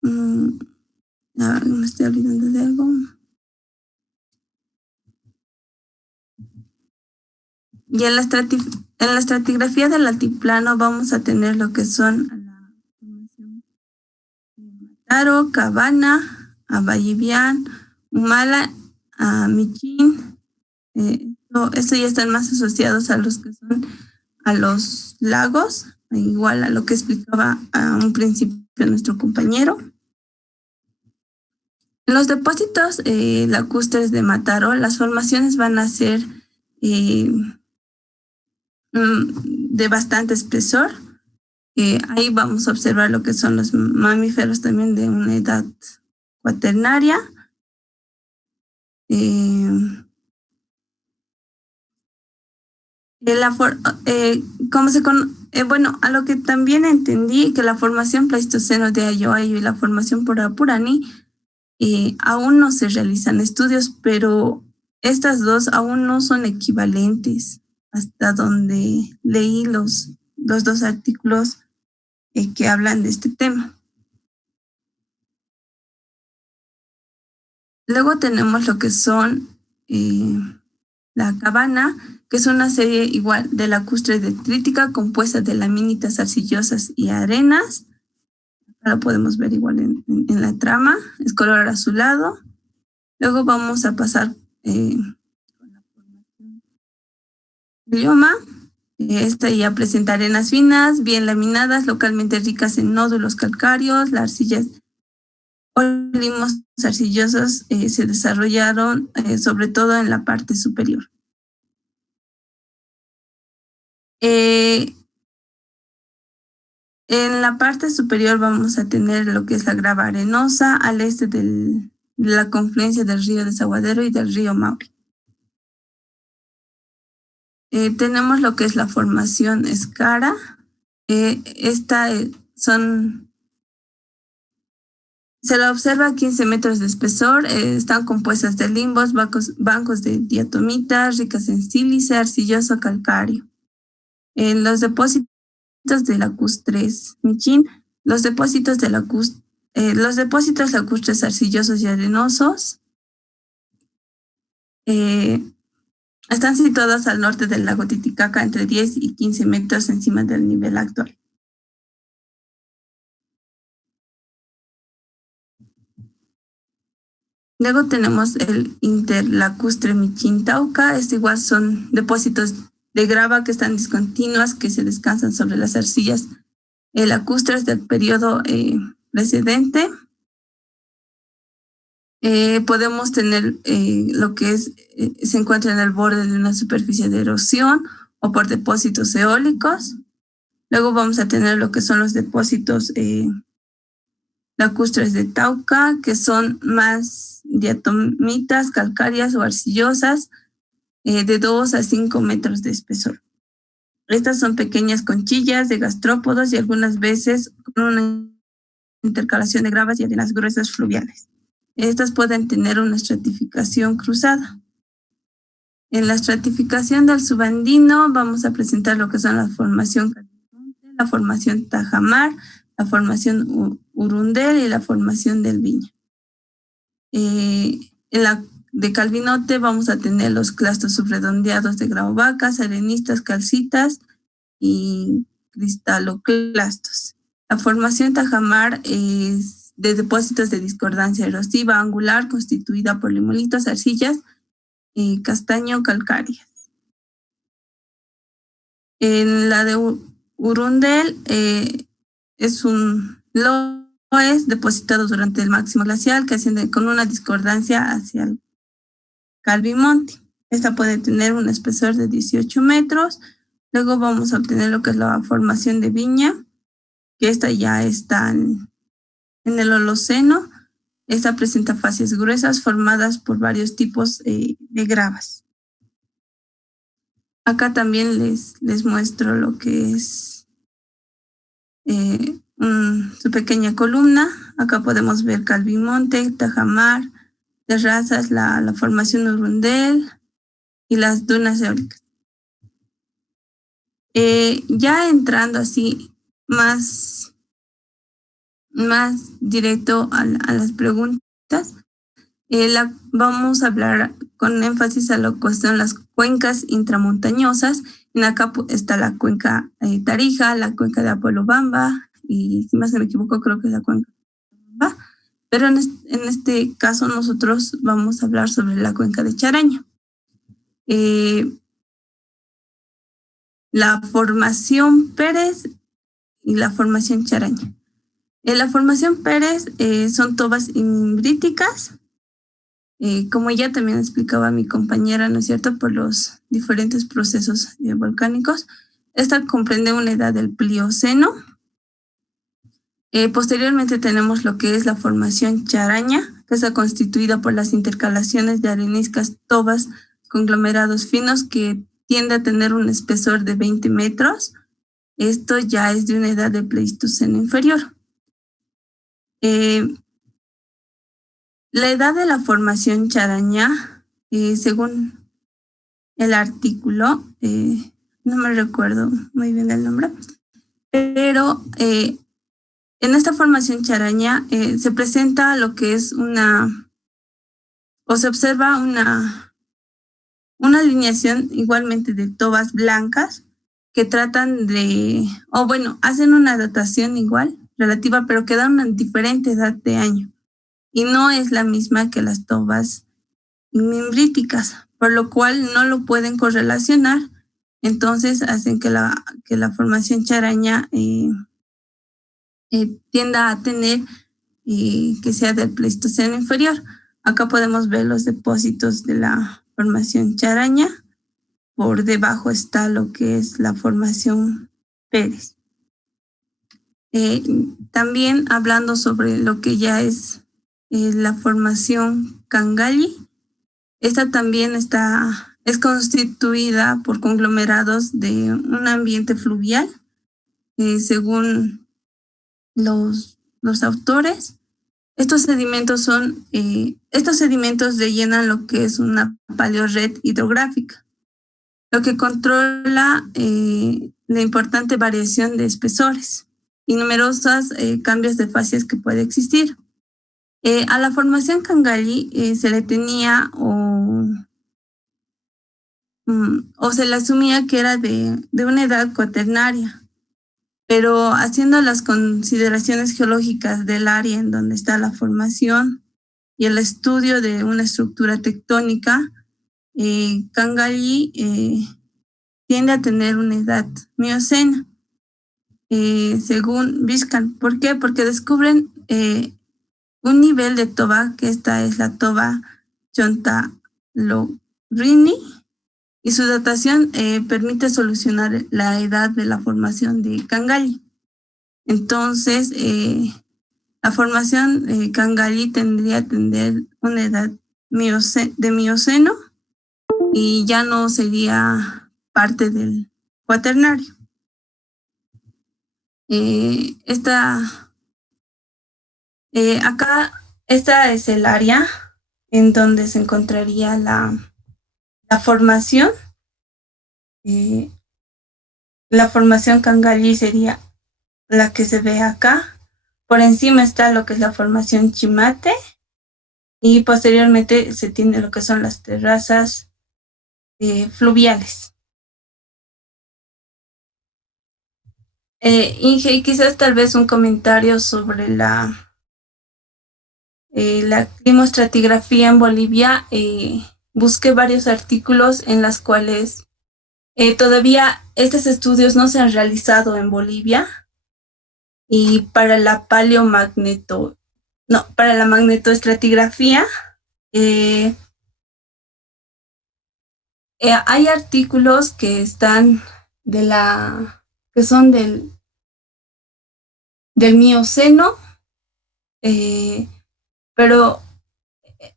Me estoy olvidando de algo. Y en la estratigrafía del altiplano vamos a tener lo que son la formación de Mataro, Cabana, a Vallivian, Humala, a Michín. Estos ya están más asociados a los que son a los lagos, igual a lo que explicaba a un principio nuestro compañero. En los depósitos lacustres de Mataro, las formaciones van a ser de bastante espesor. Ahí vamos a observar lo que son los mamíferos también de una edad cuaternaria. A lo que también entendí que la formación Pleistoceno de Ayoayo y la formación Purapurani aún no se realizan estudios, pero estas dos aún no son equivalentes hasta donde leí los dos artículos que hablan de este tema. Luego tenemos lo que son la Cabana, que es una serie igual de lacustre detrítica compuesta de laminitas arcillosas y arenas. Ahora podemos ver igual en la trama, es color azulado. Luego vamos a pasar con la formación Bioma. Esta ya presenta arenas finas, bien laminadas, localmente ricas en nódulos calcáreos. Las arcillas o limos arcillosos se desarrollaron sobre todo en la parte superior. En la parte superior vamos a tener lo que es la grava arenosa al este de la confluencia del río Desaguadero y del río Mauri. Tenemos lo que es la formación Escara. Se la observa a 15 metros de espesor. Están compuestas de limbos, bancos de diatomitas, ricas en sílice, arcilloso, calcáreo. En los depósitos de lacustres Michín, los depósitos lacustres arcillosos y arenosos están situados al norte del lago Titicaca, entre 10 y 15 metros encima del nivel actual. Luego tenemos el interlacustre Michín-Tauca. Igual son depósitos de grava que están discontinuas, que se descansan sobre las arcillas lacustres del periodo precedente. Podemos tener lo que se encuentra en el borde de una superficie de erosión o por depósitos eólicos. Luego vamos a tener lo que son los depósitos lacustres de Tauca, que son más diatomitas, calcáreas o arcillosas. de 2 a 5 metros de espesor. Estas son pequeñas conchillas de gastrópodos y algunas veces con una intercalación de gravas y arenas gruesas fluviales. Estas pueden tener una estratificación cruzada. En la estratificación del subandino vamos a presentar lo que son la formación Calvimonte, la formación Tajamar, la formación Urundel y la formación del Viña. En la de Calvinote vamos a tener los clastos subredondeados de grauvacas, arenistas, calcitas y cristaloclastos. La formación Tajamar es de depósitos de discordancia erosiva angular constituida por limolitos, arcillas y castaño calcáreas. En la de Urundel es un loess depositado durante el máximo glacial que asciende con una discordancia hacia el Calvimonte. Esta puede tener un espesor de 18 metros. Luego vamos a obtener lo que es la formación de Viña, que esta ya está en el Holoceno. Esta presenta facies gruesas formadas por varios tipos de gravas. Acá también les muestro lo que es su pequeña columna. Acá podemos ver Calvimonte, Tajamar, terrazas, la formación Urundel y las dunas eólicas. Ya entrando así más directo a las preguntas, vamos a hablar con énfasis a lo que son las cuencas intramontañosas. En acá está la cuenca Tarija, la cuenca de Apolobamba y si más no me equivoco creo que es la cuenca de Apolobamba. Pero en este caso nosotros vamos a hablar sobre la cuenca de Charaña. La formación Pérez y la formación Charaña. La formación Pérez son tobas imbritáticas, como ya también explicaba mi compañera, ¿no es cierto?, por los diferentes procesos volcánicos. Esta comprende una edad del Plioceno. Posteriormente tenemos lo que es la formación Charaña, que está constituida por las intercalaciones de areniscas tobas conglomerados finos que tiende a tener un espesor de 20 metros. Esto ya es de una edad de Pleistoceno inferior. La edad de la formación Charaña, según el artículo, no me recuerdo muy bien el nombre, pero en esta formación Charaña se presenta lo que es se observa una alineación igualmente de tobas blancas que tratan hacen una datación igual, relativa, pero que dan una diferente edad de año. Y no es la misma que las tobas imbritáticas, por lo cual no lo pueden correlacionar. Entonces hacen que la formación Charaña tienda a tener que sea del Pleistoceno inferior. Acá podemos ver los depósitos de la formación Charaña. Por debajo está lo que es la formación Pérez. También hablando sobre lo que ya es la formación Cangalli, esta también es constituida por conglomerados de un ambiente fluvial, según los autores. Estos sedimentos rellenan lo que es una paleored hidrográfica, lo que controla la importante variación de espesores y numerosos cambios de facies que puede existir. A la formación Cangalli se le tenía o se le asumía que era de una edad cuaternaria, pero haciendo las consideraciones geológicas del área en donde está la formación y el estudio de una estructura tectónica, Cangalli tiende a tener una edad miocena, según Biscan. ¿Por qué? Porque descubren un nivel de toba, que esta es la toba Chontalorrini, y su datación permite solucionar la edad de la formación de Cangalli. Entonces, la formación Cangalli tendría a tener una edad de Mioceno y ya no sería parte del cuaternario. Acá, esta es el área en donde se encontraría la formación. La formación Cangalli sería la que se ve acá. Por encima está lo que es la formación Chimate y posteriormente se tiene lo que son las terrazas fluviales. Inge, quizás tal vez un comentario sobre la climoestratigrafía en Bolivia. Busqué varios artículos en los cuales todavía estos estudios no se han realizado en Bolivia, y para la magnetoestratigrafía hay artículos que están que son del Mioceno, pero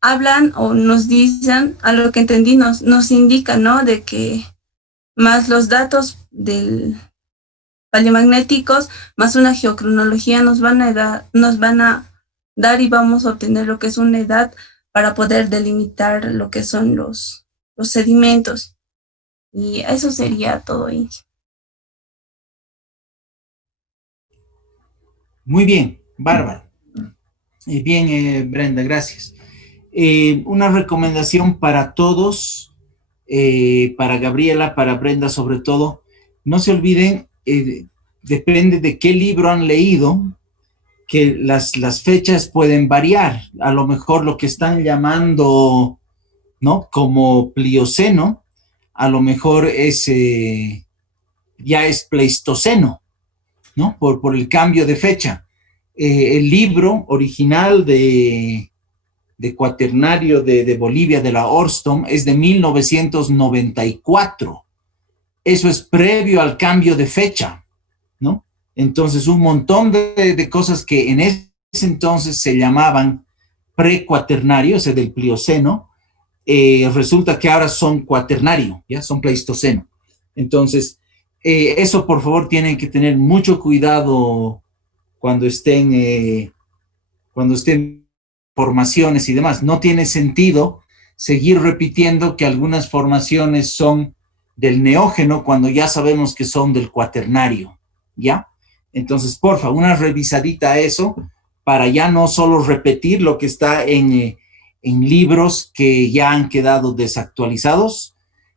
hablan o nos dicen, a lo que entendí, nos indican, ¿no?, de que más los datos paleomagnéticos, más una geocronología nos van a dar y vamos a obtener lo que es una edad para poder delimitar lo que son los sedimentos. Y eso sería todo, Inge. Muy bien, bárbaro. Bien, Brenda, gracias. Una recomendación para todos, para Gabriela, para Brenda sobre todo, no se olviden, depende de qué libro han leído, que las fechas pueden variar. A lo mejor lo que están llamando, ¿no?, como Plioceno, a lo mejor ya es Pleistoceno, ¿no?, por el cambio de fecha. El libro original de Cuaternario de Bolivia, de la Orstom, es de 1994. Eso es previo al cambio de fecha, ¿no? Entonces, un montón de cosas que en ese entonces se llamaban precuaternario, o sea, del Plioceno, resulta que ahora son cuaternario, ¿ya? Son Pleistoceno. Entonces, eso, por favor, tienen que tener mucho cuidado cuando estén formaciones y demás. No tiene sentido seguir repitiendo que algunas formaciones son del Neógeno cuando ya sabemos que son del Cuaternario, ¿ya? Entonces, porfa, una revisadita a eso para ya no solo repetir lo que está en libros que ya han quedado desactualizados,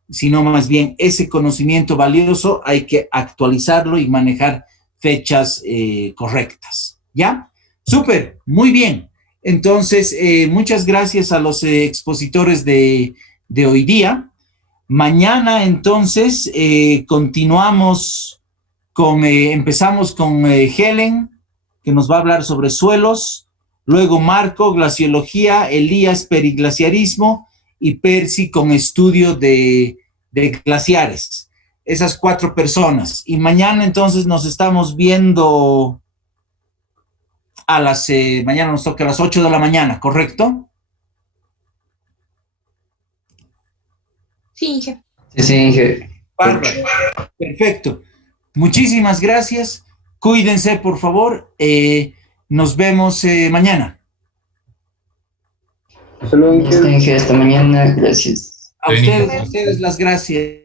sino más bien ese conocimiento valioso hay que actualizarlo y manejar fechas correctas, ¿ya? Súper, muy bien. Entonces, muchas gracias a los expositores de hoy día. Mañana, entonces, continuamos empezamos con Helen, que nos va a hablar sobre suelos, luego Marco, glaciología, Elías, periglaciarismo, y Percy con estudio de glaciares. Esas 4 personas. Y mañana, entonces, nos estamos viendo mañana nos toca a las 8 de la mañana, ¿correcto? Sí, Inge. Sí, Inge. Bárbaro. Perfecto. Muchísimas gracias. Cuídense, por favor. Nos vemos mañana. Hasta luego, Inge. Hasta mañana. Gracias. A ustedes las gracias.